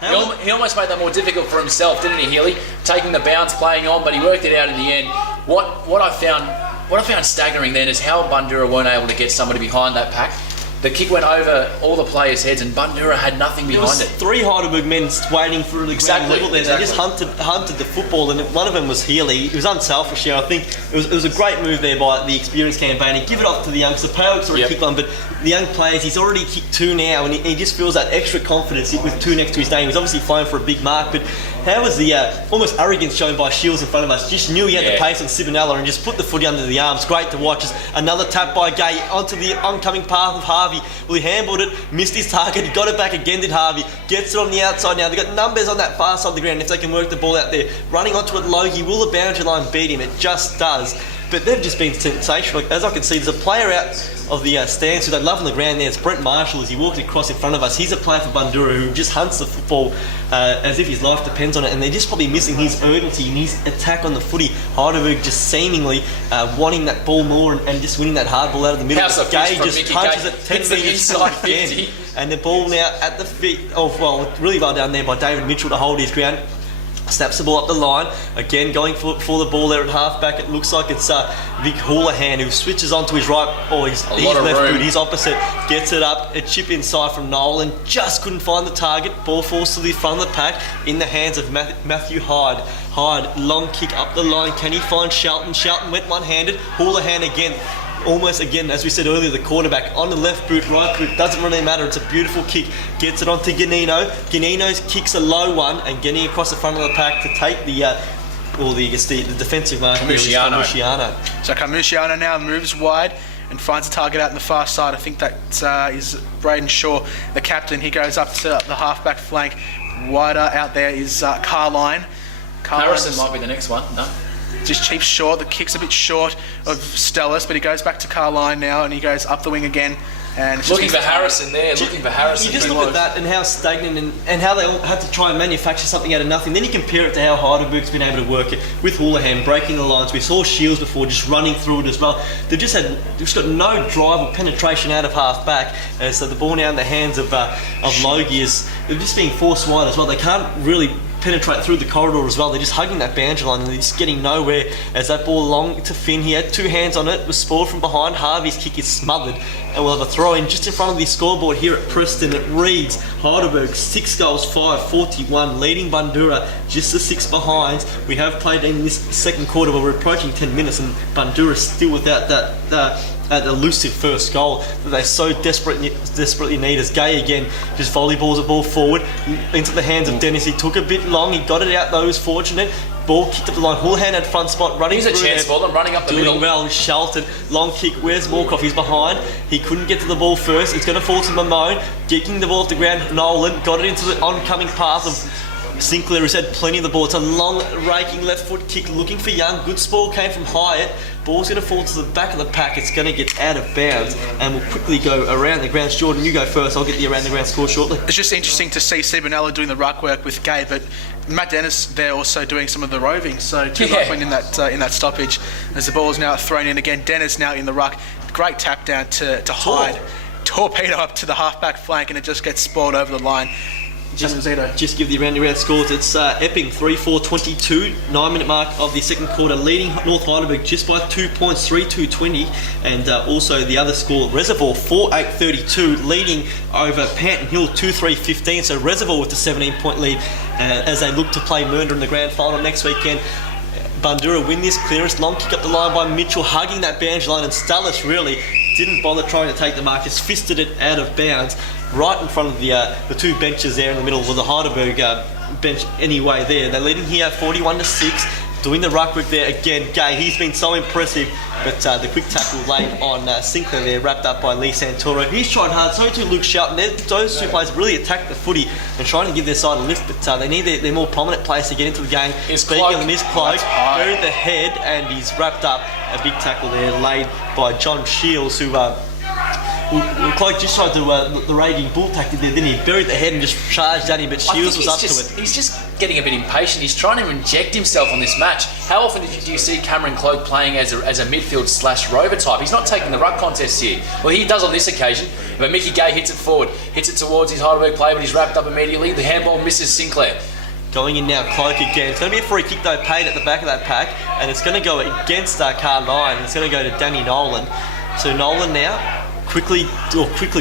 He almost made that more difficult for himself, didn't he, Healy? Taking the bounce, playing on, but he worked it out in the end. What I found staggering then is how Bundoora weren't able to get somebody behind that pack. The kick went over all the players' heads, and Bundoora had nothing behind it. 3 Heidelberg men waiting for the ground level there. They just hunted the football, and one of them was Healy. He was unselfish here. I think it was a great move there by the experienced campaign. He give it off to the young. So Powick's already kicked one, but the young players, he's already kicked 2 now, and he just feels that extra confidence with 2 next to his name. He's obviously flying for a big mark, but how was the almost arrogance shown by Shields in front of us? Just knew he had the pace on Sibonella and just put the footy under the arms. Great to watch. Just another tap by Gay onto the oncoming path of Harvey. Well, he handballed it, missed his target, he got it back again, did Harvey. Gets it on the outside now. They've got numbers on that far side of the ground if they can work the ball out there. Running onto it, Logie. Will the boundary line beat him? It just does. But they've just been sensational. As I can see, there's a player out of the stands who they love on the ground there. It's Brent Marshall as he walks across in front of us. He's a player for Bundoora who just hunts the football as if his life depends on it, and they're just probably missing his urgency and his attack on the footy. Heidelberg just seemingly wanting that ball more and just winning that hard ball out of the middle. Gay just punches it 10 metres again. And the ball now at the feet of, well, really well down there by David Mitchell to hold his ground. Snaps the ball up the line, again going for the ball there at half-back. It looks like it's Vic Houlihan who switches onto his right, or his left boot, his opposite, gets it up, a chip inside from Nolan, just couldn't find the target. Ball falls to the front of the pack in the hands of Matthew Hyde. Hyde, long kick up the line, can he find Shelton? Shelton went one-handed, Houlihan again. Almost again, as we said earlier, the quarterback on the left boot, right boot, doesn't really matter. It's a beautiful kick. Gets it onto Ganino. Ganino's kicks a low one and getting across the front of the pack to take the defensive mark. Kamushiano. So Kamushiano now moves wide and finds a target out in the far side. I think that is Braden Shaw, the captain. He goes up to the half-back flank. Wider out there is Carline. Harrison might be the next one. No. Just cheap short. The kick's a bit short of Stellis, but he goes back to Carline now, and he goes up the wing again. And it's Looking just for Harrison there. Looking for Harrison. You just look at that and how stagnant and how they all have to try and manufacture something out of nothing. Then you compare it to how Heidelberg's been able to work it with Houlihan, breaking the lines. We saw Shields before just running through it as well. They've just got no drive or penetration out of half back. So the ball now in the hands of Logie is they're just being forced wide as well. They can't really penetrate through the corridor as well. They're just hugging that boundary line and they're just getting nowhere as that ball long to Finn. He had two hands on it, was spoiled from behind. Harvey's kick is smothered and we'll have a throw in just in front of the scoreboard here at Preston. It reads Heidelberg 6 goals 5-41, leading Bundoora just the 6 behind. We have played in this second quarter where we're approaching 10 minutes and Bundoora still without that elusive first goal that they so desperately need. As Gay again just volleyballs the ball forward into the hands of Dennis. He took a bit long, he got it out though, he was fortunate. Ball kicked up the line, Houlihan had front spot running Here's through a chance for them, running up the middle. Doing well, Shelton, long kick, where's Morkoff? He's behind, he couldn't get to the ball first, it's going to fall to Mamone, kicking the ball off the ground, Nolan got it into the oncoming path of Sinclair, who's had plenty of the ball. It's a long raking left foot kick looking for Young, good spoil came from Hyatt. Ball's going to fall to the back of the pack, it's going to get out of bounds and we'll quickly go around the grounds. Jordan, you go first, I'll get the around the ground score shortly. It's just interesting to see Sibonella doing the ruck work with Gay, but Matt Dennis there also doing some of the roving, so two ruckmen in that stoppage. As the ball is now thrown in again, Dennis now in the ruck, great tap down to Hyde, torpedo up to the half-back flank and it just gets spoiled over the line. Just give the round scores. It's Epping 3-4-22, 9-minute mark of the second quarter, leading North Heidelberg just by 2 points, 3-2-20, and also the other score, Reservoir 4-8-32, leading over Panton Hill 2-3-15. So Reservoir with the 17-point lead as they look to play Mernda in the grand final next weekend. Bundoora win this clearance, long kick up the line by Mitchell, hugging that boundary line, and Stellis really didn't bother trying to take the mark, just fisted it out of bounds right in front of the two benches there in the middle of the Heidelberg bench anyway there. They're leading here 41-6, doing the ruck work there again. Gay, he's been so impressive, but the quick tackle late on Sinclair there, wrapped up by Lee Santoro. He's tried hard, so too Luke Shelton. Those two players really attacked the footy and trying to give their side a lift, but they need their more prominent players to get into the game. Speaking of his cloak, buried the head and he's wrapped up. A big tackle there laid by John Shields, who Cloak just tried to the raging bull tactic there, didn't he? Buried the head and just charged at him, but Shields was up to it. He's just getting a bit impatient. He's trying to inject himself on this match. How often do you see Cameron Cloak playing as a midfield / rover type? He's not taking the ruck contests here. Well, he does on this occasion, but Mickey Gay hits it forward, hits it towards his Heidelberg player, but he's wrapped up immediately. The handball misses Sinclair. Going in now, Cloak again. It's going to be a free kick though, paid at the back of that pack, and it's going to go against Carline. It's going to go to Danny Nolan. So Nolan now quickly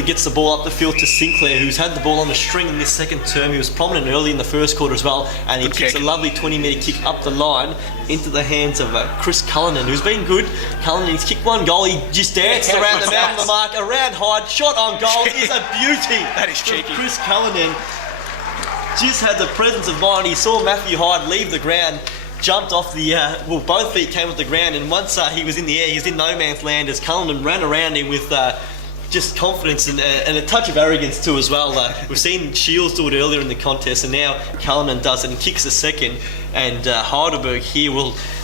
gets the ball up the field to Sinclair, who's had the ball on the string in this second term. He was prominent early in the first quarter as well, and he kicks a lovely 20-metre kick up the line into the hands of Chris Cullinan, who's been good. Cullinan's kicked one goal. He just danced around the mouth of the mark, around Hyde, shot on goal. Is a beauty. That is cheeky. Chris Cullinan just had the presence of mind. He saw Matthew Hyde leave the ground, jumped off the, both feet came off the ground, and once he was in the air, he was in no man's land as Cullinan ran around him with just confidence and a touch of arrogance too as well. We've seen Shields do it earlier in the contest, and now Cullinan does it and kicks a second. And Heidelberg here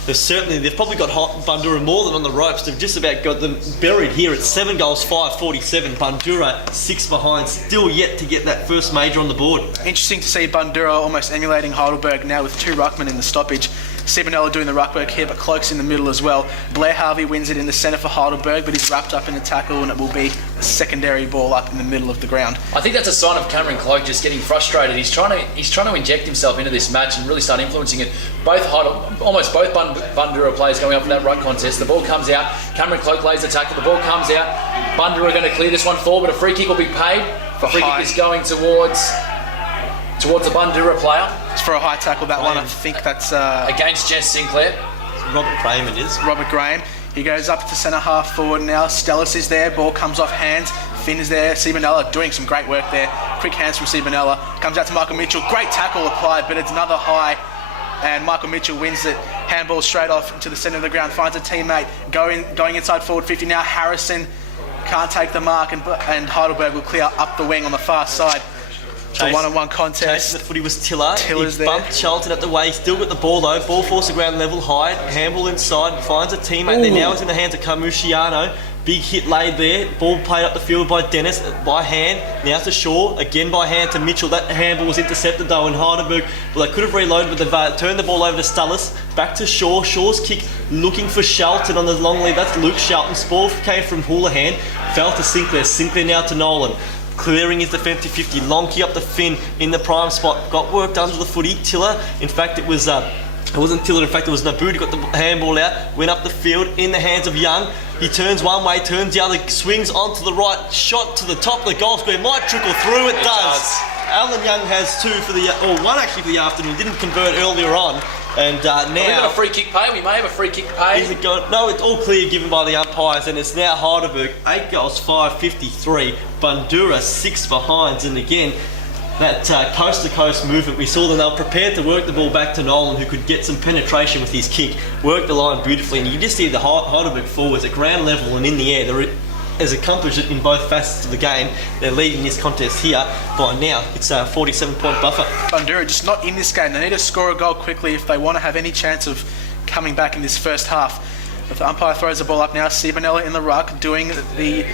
they've probably got Bundoora more than on the ropes. They've just about got them buried here at 7 goals 5-47. Bundoora 6 behind, still yet to get that first major on the board. Interesting to see Bundoora almost emulating Heidelberg now with two ruckmen in the stoppage. Sibonella doing the ruck work here, but Cloak's in the middle as well. Blair Harvey wins it in the centre for Heidelberg, but he's wrapped up in a tackle and it will be a secondary ball up in the middle of the ground. I think that's a sign of Cameron Cloak just getting frustrated. He's trying to inject himself into this match and really start influencing it. Almost both Bundoora players going up for that ruck contest. The ball comes out, Cameron Cloak lays the tackle, the ball comes out. Bundoora are going to clear this one forward, but a free kick will be paid. The free kick is going towards the Bundoora player. It's for a high tackle, that one. I think that's against Jess Sinclair. Robert Graham it is. Robert Graham. He goes up to centre half forward now. Stellis is there. Ball comes off hands. Finn is there. Sibonella doing some great work there. Quick hands from Sibonella. Comes out to Michael Mitchell. Great tackle applied, but it's another high. And Michael Mitchell wins it. Handball straight off to the centre of the ground. Finds a teammate. Going inside forward 50 now. Harrison can't take the mark, and Heidelberg will clear up the wing on the far side. It's a one-on-one Chasing contest. the footy was Tiller. Tiller's He there. bumped Charlton at the way. Still got the ball though. Ball forced the ground level high. Handball inside. Finds a teammate there. Now it's in the hands of Camusciano. Big hit laid there. Ball played up the field by Dennis by hand. Now to Shaw. Again by hand to Mitchell. That handball was intercepted though in Heidelberg. Well, they could have reloaded, but they've turned the ball over to Stullis. Back to Shaw. Shaw's kick looking for Shelton on the long lead. That's Luke Shelton's ball came from Houlihan. Fell to Sinclair. Sinclair now to Nolan. Clearing his defensive 50. Long kick up the fin in the prime spot. Got worked under the footy. Tiller. In fact, it wasn't Tiller, in fact it was Nabood who got the handball out, went up the field in the hands of Young. He turns one way, turns the other, swings onto the right, shot to the top of the goal square, might trickle through, it does. Alan Young has two for one actually for the afternoon, didn't convert earlier on. And now... Have we got a free kick pay? We may have a free kick pay. Is it going? No, it's all clear given by the umpires, and it's now Heidelberg, 8 goals, 5-53. Bundoora, 6 behinds, and again, that coast-to-coast movement, we saw them, they were prepared to work the ball back to Nolan, who could get some penetration with his kick, work the line beautifully, and you just see the Heidelberg forwards at ground level and in the air. They're as accomplished in both facets of the game. They're leading this contest here. By now, it's a 47-point buffer. Bundoora just not in this game. They need to score a goal quickly if they want to have any chance of coming back in this first half. If the umpire throws the ball up now, Sibanella in the ruck, doing the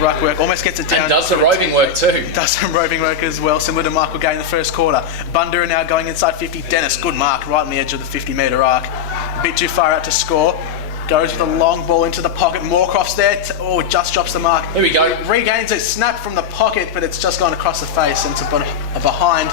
ruck work, almost gets it down. And does the roving work too. Does some roving work as well, similar to Michael Gay in the first quarter. Bundoora now going inside 50. Dennis, good mark, right on the edge of the 50-metre arc. A bit too far out to score. Goes with a long ball into the pocket. Moorcroft's there. Just drops the mark. There we go. Regains it, snap from the pocket, but it's just gone across the face and it's a behind.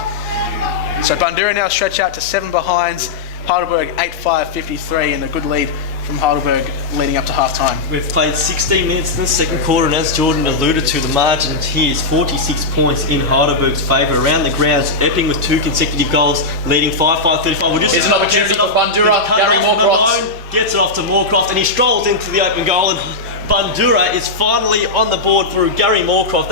So Bundoora now stretch out to 7 behinds. Heidelberg 8-5-53 and a good lead from Heidelberg leading up to half-time. We've played 16 minutes in the second quarter, and as Jordan alluded to, the margin here is 46 points in Heidelberg's favour. Around the grounds, Epping with 2 consecutive goals, leading 5-5-35. Here's an opportunity for Bundoora. Gary Moorcroft gets it off to Moorcroft, and he strolls into the open goal, and Bundoora is finally on the board through Gary Moorcroft.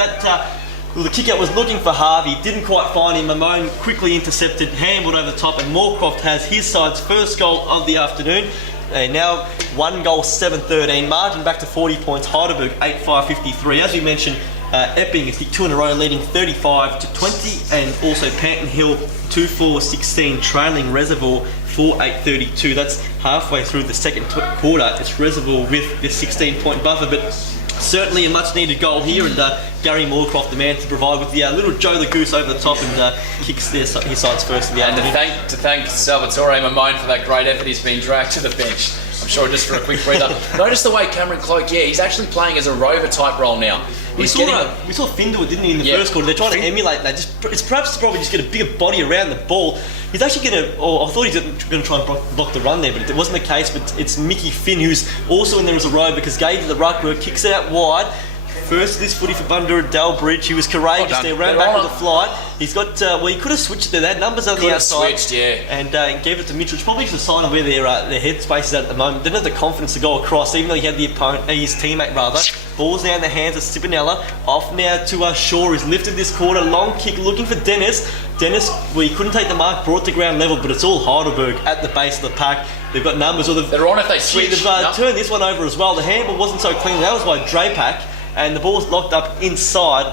The kick-out was looking for Harvey, didn't quite find him. Mamone quickly intercepted, handballed over the top, and Moorcroft has his side's first goal of the afternoon. And now 1 goal, 7-13, margin back to 40 points. Heidelberg 8-5-53. As we mentioned, Epping has kicked 2 in a row, leading 35-20, and also Panton Hill 2-4-16, trailing Reservoir 4-8-32. That's halfway through the second quarter. It's Reservoir with this 16-point buffer, but certainly a much-needed goal here, and Gary Moorcroft, the man to provide with the little Joe the Goose over the top, and kicks his side's first in the afternoon. And to thank Salvatore Mamone for that great effort. He's been dragged to the bench, I'm sure, just for a quick breather. Notice the way Cameron Cloak, he's actually playing as a rover type role now. We saw Finn do it, didn't he, in the first quarter? They're trying to emulate that. It's perhaps probably just get a bigger body around the ball. He's actually going to, I thought he was going to try and block the run there, but it wasn't the case. But it's Mickey Finn who's also in there as a rover, because Gay did the ruck work, kicks it out wide. First this footy for Bundoora, Dalbridge. He was courageous there, ran back with a flight. He's got, he could have switched there. They had numbers on the outside. And gave it to Mitchell, which probably is a sign of where their headspace is at the moment. Didn't have the confidence to go across, even though he had the opponent, his teammate rather. Ball's now in the hands of Sibanella. Off now to Shaw, who's lifted this quarter. Long kick looking for Dennis. Dennis, he couldn't take the mark, brought to ground level, but it's all Heidelberg at the base of the pack. They've got numbers. They're on if they switch. They've turned this one over as well. The handball wasn't so clean. That was by Drapac. And the ball's locked up inside,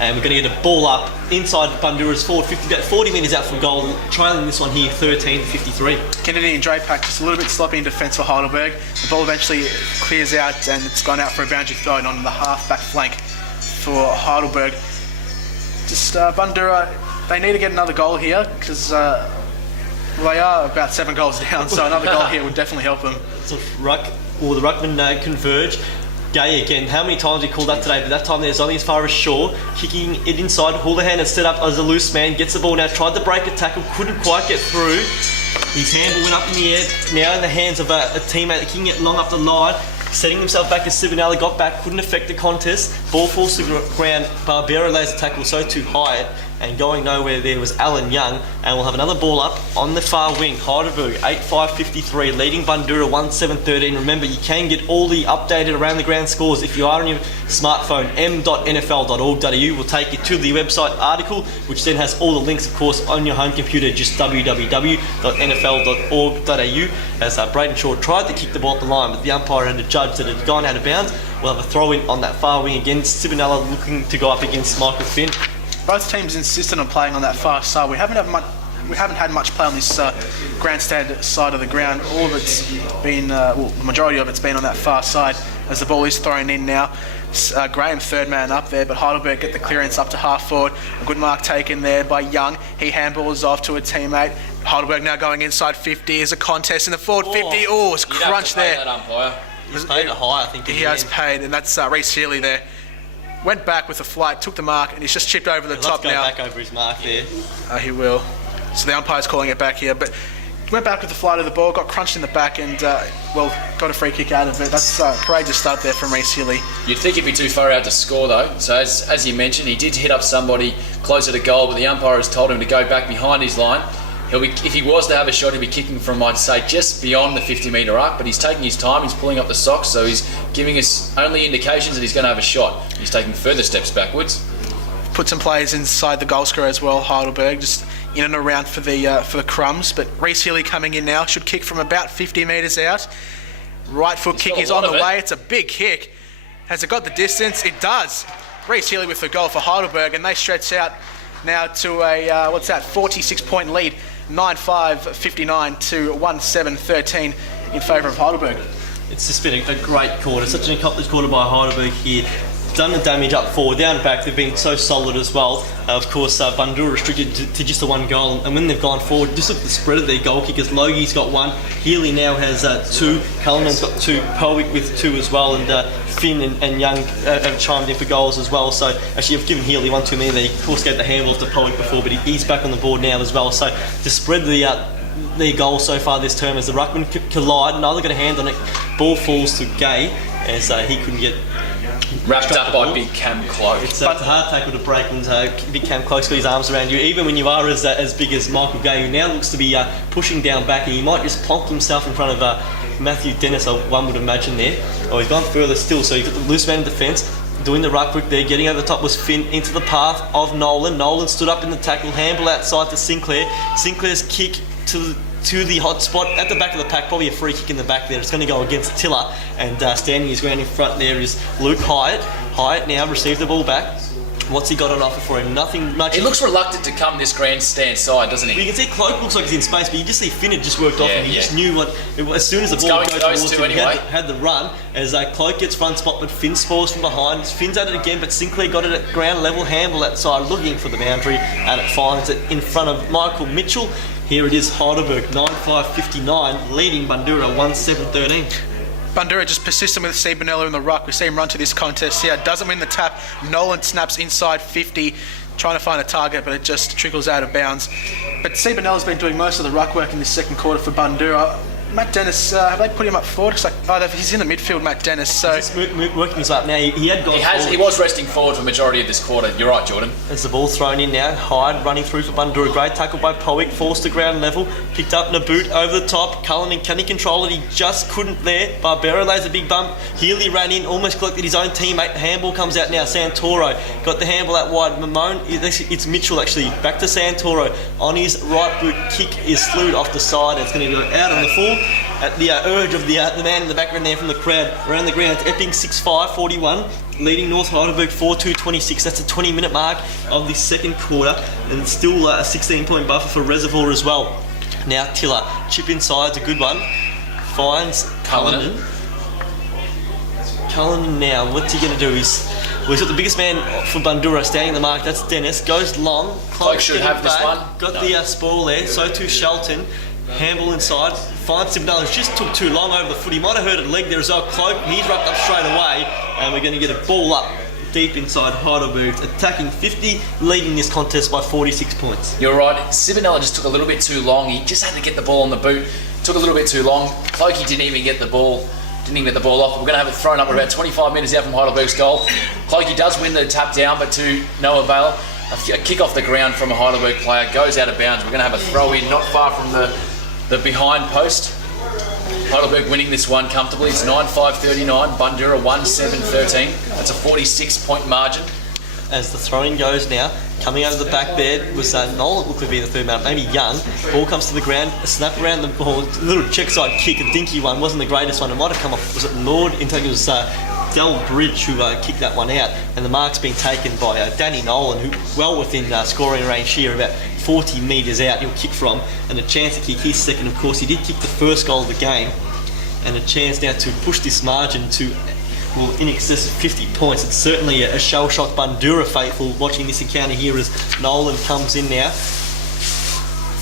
and we're going to get a ball up inside Bundoора's forward 50, about 40 metres out from goal, trailing this one here 13-53. Kennedy and Drapac just a little bit sloppy in defence for Heidelberg. The ball eventually clears out and it's gone out for a boundary throw on the half-back flank for Heidelberg. Just Bundoora, they need to get another goal here because they are about 7 goals down, so another goal here would definitely help them. So the ruckman converge. Gay again, how many times he called that today, but that time there's only as far as Shaw, kicking it inside. Houlihan is set up as a loose man, gets the ball now, tried to break a tackle, couldn't quite get through. His handball went up in the air, now in the hands of a teammate, kicking it long up the line, setting himself back as Sibanella got back, couldn't affect the contest. Ball falls to the ground, Barbero lays the tackle so too high, and going nowhere there was Alan Young, and we'll have another ball up on the far wing. Heidelberg 8-5-53, leading Bundoora 1-7-13. Remember, you can get all the updated around the ground scores if you are on your smartphone. m.nfl.org.au will take you to the website article, which then has all the links, of course, on your home computer. Just www.nfl.org.au. As Braden Shaw tried to kick the ball at the line, but the umpire had judged that it had gone out of bounds. We'll have a throw in on that far wing again. Sibanella looking to go up against Michael Finn. both teams insisted on playing on that far side. We haven't had much play on this grandstand side of the ground. All of it's been, the majority of it's been on that far side as the ball is thrown in now. Graham, third man up there, but Heidelberg get the clearance up to half forward. A good mark taken there by Young. He handballs off to a teammate. Heidelberg now going inside 50 is a contest in the forward 50. Oh, it's crunched there. That umpire. He's paid a high, I think. He has paid, and that's Reece Healy there. Went back with a flight, took the mark, and he's just chipped over the top now. Let's go back over his mark there. He will. So the umpire's calling it back here, but went back with the flight of the ball, got crunched in the back, and got a free kick out of it. That's a courageous start there from Reece Healy. You'd think he'd be too far out to score though. So as you mentioned, he did hit up somebody closer to goal, but the umpire has told him to go back behind his line. If he was to have a shot, he'd be kicking from, I'd say, just beyond the 50-metre arc, but he's taking his time, he's pulling up the socks, so he's giving us only indications that he's going to have a shot. He's taking further steps backwards. Put some players inside the goal square as well, Heidelberg, just in and around for the crumbs. But Reece Healy coming in now, should kick from about 50 metres out. Right foot kick is on the way, it's a big kick. Has it got the distance? It does. Reece Healy with the goal for Heidelberg, and they stretch out now to a, 46-point lead. 9-5-59 to 1-7-13 in favour of Heidelberg. It's just been a great quarter, such an accomplished quarter by Heidelberg here. Done the damage up forward, down back, they've been so solid as well. Of course, Bundoora restricted to just the one goal, and when they've gone forward, just look at the spread of their goal kickers. Logie's got one, Healy now has 2, Cullinan's got 2, Pelwick with 2 as well, and Finn and Young have chimed in for goals as well. So actually, I've given Healy one too many. They of course gave the handball to Pelwick before, but he's back on the board now as well. So to spread their goals so far this term as the ruckman collide, neither got a hand on it. Ball falls to Gay as he couldn't get wrapped up by Big Cam Cloak. It's a hard tackle to break when Big Cam Cloak's got his arms around you, even when you are as big as Michael Gay, who now looks to be pushing down back, and he might just plonk himself in front of Matthew Dennis, one would imagine there. Oh, he's gone further still, so you've got the loose man in defence, doing the ruck work there, getting over the top was Finn into the path of Nolan. Nolan stood up in the tackle, handball outside to Sinclair. Sinclair's kick to the hot spot at the back of the pack, probably a free kick in the back there. It's going to go against Tiller, and standing his ground in front there is Luke Hyatt. Hyatt now received the ball back. What's he got on offer for him? Nothing much. He looks reluctant to come this grandstand side, doesn't he? You can see Cloak looks like he's in space, but you just see Finn had just worked off, and he just knew as soon as the ball goes towards him, anyway. he had the run, as Cloak gets front spot, but Finn spores from behind. Finn's at it again, but Sinclair got it at ground level, handball outside, looking for the boundary, and it finds it in front of Michael Mitchell. Here it is, Heidelberg, 9-5-59, leading Bundoora 1-7-13. Bundoora just persistent with Steve Bonello in the ruck. We see him run to this contest here. Doesn't win the tap. Nolan snaps inside 50, trying to find a target, but it just trickles out of bounds. But Steve Bonello's been doing most of the ruck work in this second quarter for Bundoora. Matt Dennis, have they put him up forward? He's in the midfield, Matt Dennis. So he's working his way up now. He had gone forward. He was resting forward for majority of this quarter. You're right, Jordan. As the ball thrown in now, Hyde running through for Bundoora. Great tackle by Powick, falls to ground level, picked up Naboot over the top. Cullinan, can he control it? He just couldn't there. Barbero lays a big bump. Healy ran in, almost collected his own teammate. Handball comes out now. Santoro got the handball out wide. Mamone, it's Mitchell actually. Back to Santoro. On his right boot, kick is slewed off the side. It's going to go out on the full. At the urge of the man in the background there from the crowd. Around the ground, it's Epping 6-5-41, leading North Heidelberg 4-2-26. That's the 20-minute mark of the second quarter, and still a 16-point buffer for Reservoir as well. Now Tiller, chip inside's a good one. Finds Cullinan. Cullinan now, what's he going to do? He's got the biggest man for Bundoora standing in the mark. That's Dennis. Goes long. Cloak should have this one. Got the spoil there. So too Shelton. Handball inside, finds Simonelli, just took too long over the foot. He might have hurt a leg there as well. Cloak, he's wrapped up straight away, and we're going to get a ball up deep inside Heidelberg, attacking 50, leading this contest by 46 points. You're right, Simonelli just took a little bit too long. He just had to get the ball on the boot. Took a little bit too long. Clokey didn't even get the ball off. We're going to have it thrown up at about 25 metres out from Heidelberg's goal. Clokey does win the tap down, but to no avail. A kick off the ground from a Heidelberg player goes out of bounds. We're going to have a throw in not far from the behind post. Heidelberg winning this one comfortably. It's 9-5-39, Bundoora 1-7-13. That's a 46-point margin. As the throw-in goes now, coming over the back there was Nolan, looked to be the third man, maybe Young. Ball comes to the ground, a snap around the ball, a little check side kick, a dinky one, wasn't the greatest one. It might have come off, was it Lord? In fact, it was Del Bridge who kicked that one out, and the mark's been taken by Danny Nolan, who well within scoring range here, about 40 metres out he'll kick from, and a chance to kick his second. Of course, he did kick the first goal of the game, and a chance now to push this margin to in excess of 50 points. It's certainly a shell-shocked Bundoora faithful watching this encounter here as Nolan comes in now.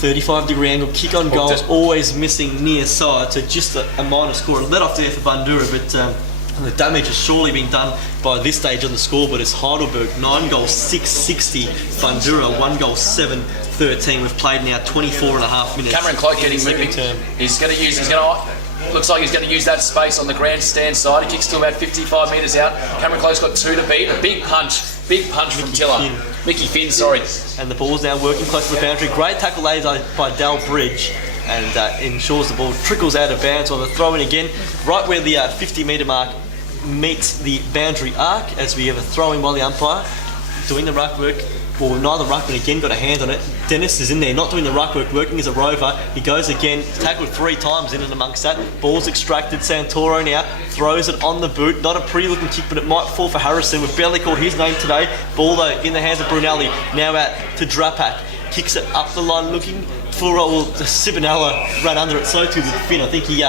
35-degree angle, kick on goals, always missing near side, so just a minor score. Let off there for Bundoora, but the damage has surely been done by this stage on the scoreboard. It's Heidelberg 9 goals 660, Bundoora 1 goal 713. We've played now 24.5 minutes. Cameron Cloak getting moving. Looks like he's going to use that space on the grandstand side. He kicks to about 55 metres out. Cameron Cloak's got 2 to beat. A big punch from Tiller. Mickey Finn, sorry. And the ball's now working close to the boundary. Great tackle laid by Del Bridge, and ensures the ball trickles out of bounds on the throw in again, right where the 50-metre mark meets the boundary arc, as we have a throw in by the umpire. Doing the ruck work. Well, neither ruckman again got a hand on it. Dennis is in there, not doing the ruck work, working as a rover. He goes again, tackled 3 times in and amongst that. Ball's extracted. Santoro now throws it on the boot. Not a pretty looking kick, but it might fall for Harrison. We've barely called his name today. Ball though in the hands of Brunelli. Now out to Drapak. Kicks it up the line, looking for Sibinella ran under it. So too did Finn. I think he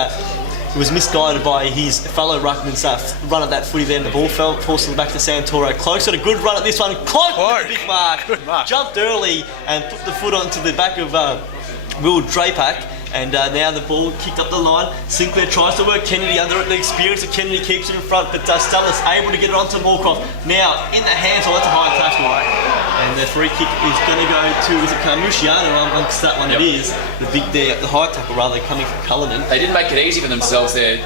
was misguided by his fellow ruckman's run at that footy there, and the ball falls back to Santoro. Cloak's got a good run at this one. Cloak with a big mark. Good mark. Jumped early and put the foot onto the back of Will Drapak. And now the ball kicked up the line. Sinclair tries to work Kennedy under it. The experience of Kennedy keeps it in front, but Stellis able to get it onto Moorcroft. Now in the hands, that's a high tackle. And the free kick is going to go to, is it Carmuciano? Amongst that one, It is. The high tackle rather coming from Cullinan. They didn't make it easy for themselves there.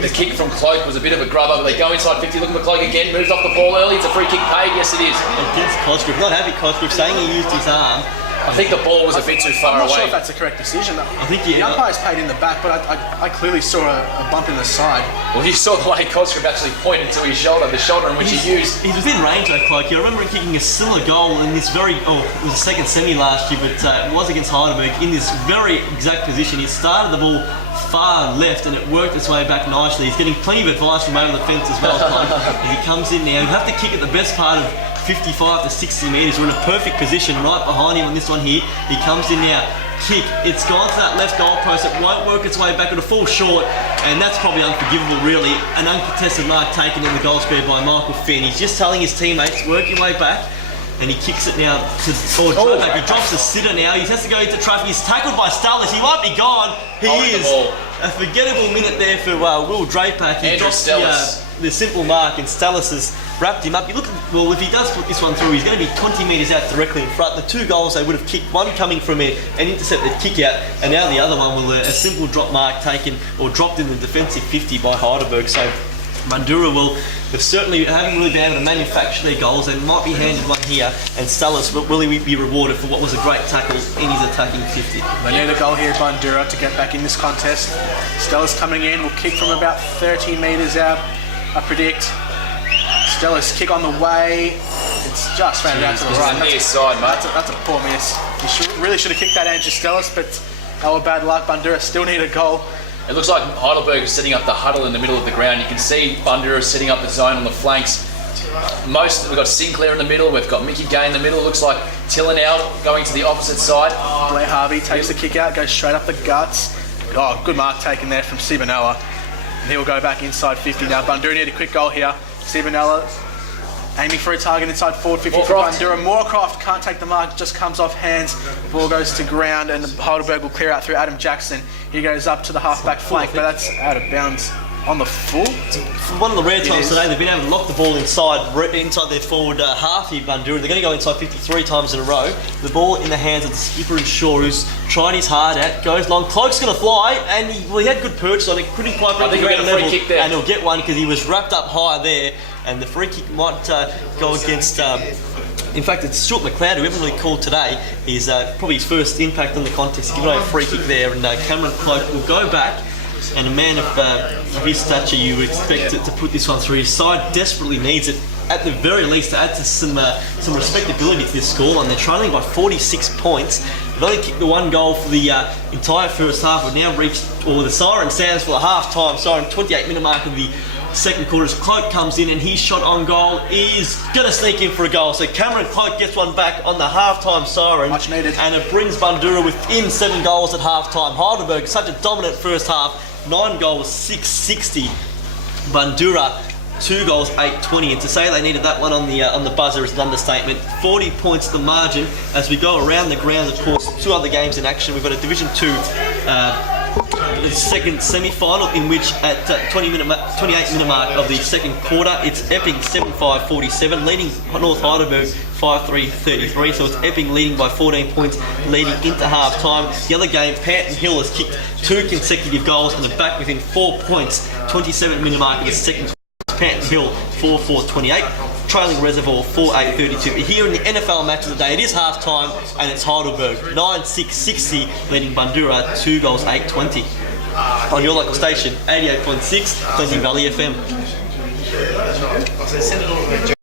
The kick from Cloak was a bit of a grubber, but they go inside 50, looking for Cloak again, moves off the ball early. It's a free kick paid. Yes, it is. Against Cosgrove. Not happy Cosgrove, saying he used his arm. I think the ball was a bit too far away. I'm not sure if that's a correct decision. I think the umpire's paid in the back, but I clearly saw a bump in the side. Well, you saw the way Cosgrove actually pointed to his shoulder, the shoulder in which he used. He's within range though, Cloak. I remember him kicking a similar goal in this it was a second semi last year, but it was against Heidelberg in this very exact position. He started the ball far left and it worked its way back nicely. He's getting plenty of advice from over the fence as well, Cloak. As he comes in now, you have to kick at the best part of 55 to 60 metres. We're in a perfect position right behind him on this one here. He comes in now, kick. It's gone to that left goal post. It won't work its way back. It'll fall short, and that's probably unforgivable, really. An uncontested mark taken in the goal square by Michael Finn. He's just telling his teammates, work your way back. And he kicks it now to Drapak. He drops the sitter now. He has to go into traffic. He's tackled by Stellis. He might be gone. He is. A forgettable minute there for Will Drapak. He drops the simple mark, and Stellis has wrapped him up. You look at, well, if he does put this one through, he's going to be 20 metres out directly in front. The 2 goals they would have kicked, one coming from an intercepted kick out, and now the other one will a simple drop mark taken or dropped in the defensive 50 by Heidelberg. So Bundoora they certainly haven't really been able to manufacture their goals. They might be handed one here, and Stellis will he be rewarded for what was a great tackle in his attacking 50. They need a goal here, Bundoora, to get back in this contest. Stellis coming in, will kick from about 30 metres out, I predict. Stellis kick on the way. It's just ran out to the right. Near side, mate. That's a poor miss. You really should have kicked that, Andrew Stellis, but our bad luck. Bundoora still need a goal. It looks like Heidelberg is setting up the huddle in the middle of the ground. You can see Bundoora setting up the zone on the flanks. We've got Sinclair in the middle, we've got Mickey Gay in the middle. It looks like Tiller now going to the opposite side. Blair Harvey takes the kick out, goes straight up the guts. Oh, good mark taken there from Sibinella. And he'll go back inside 50 now. Bundoora need a quick goal here. Sibinella aiming for a target inside forward 50 for Bundoora. Moorcroft can't take the mark, just comes off hands. The ball goes to ground and Heidelberg will clear out through Adam Jackson. He goes up to the half-back flank, but that's out of bounds on the full. One of the rare times today they've been able to lock the ball inside their forward half here, Bundoora. They're going to go inside 53 times in a row. The ball in the hands of the skipper and Shaw, who's tried his hard at, goes long. Cloak's going to fly, and he had good perch on it. Couldn't quite break the ground level, and he'll get one because he was wrapped up high there. And the free kick might go against. In fact, it's Stuart McLeod, who haven't really called today. He's probably his first impact on the contest. He's given away a free kick there, and Cameron Cloak will go back. And a man of his stature, you would expect to put this one through. His side desperately needs it, at the very least, to add to some respectability to this score. And they're trailing by 46 points. They've only kicked the 1 goal for the entire first half. We've now reached, or the siren sounds for the half-time siren, 28-minute mark of the second quarter as Cloak comes in and his shot on goal is going to sneak in for a goal. So Cameron Cloak gets one back on the halftime siren. Much needed. And it brings Bundoora within 7 goals at halftime. Heidelberg, such a dominant first half, 9 goals, 660. Bundoora, 2 goals, 820. And to say they needed that one on the buzzer is an understatement. 40 points the margin as we go around the grounds. Of course, 2 other games in action. We've got a Division 2 the second semi-final, in which at 28 minute mark of the second quarter, it's Epping 7-5-47, leading North Heidelberg 5-3-33. So it's Epping leading by 14 points, leading into half time. The other game, Panton Hill has kicked 2 consecutive goals and are back within 4 points. 27 minute mark of the second. Panton Hill 4-4-28, trailing Reservoir 4-8-32. Here in the NFL match of the day, it is half time and it's Heidelberg 9-6-60, leading Bundoora 2 goals, 8-20. On your local station, 88.6, Cleansing Valley FM.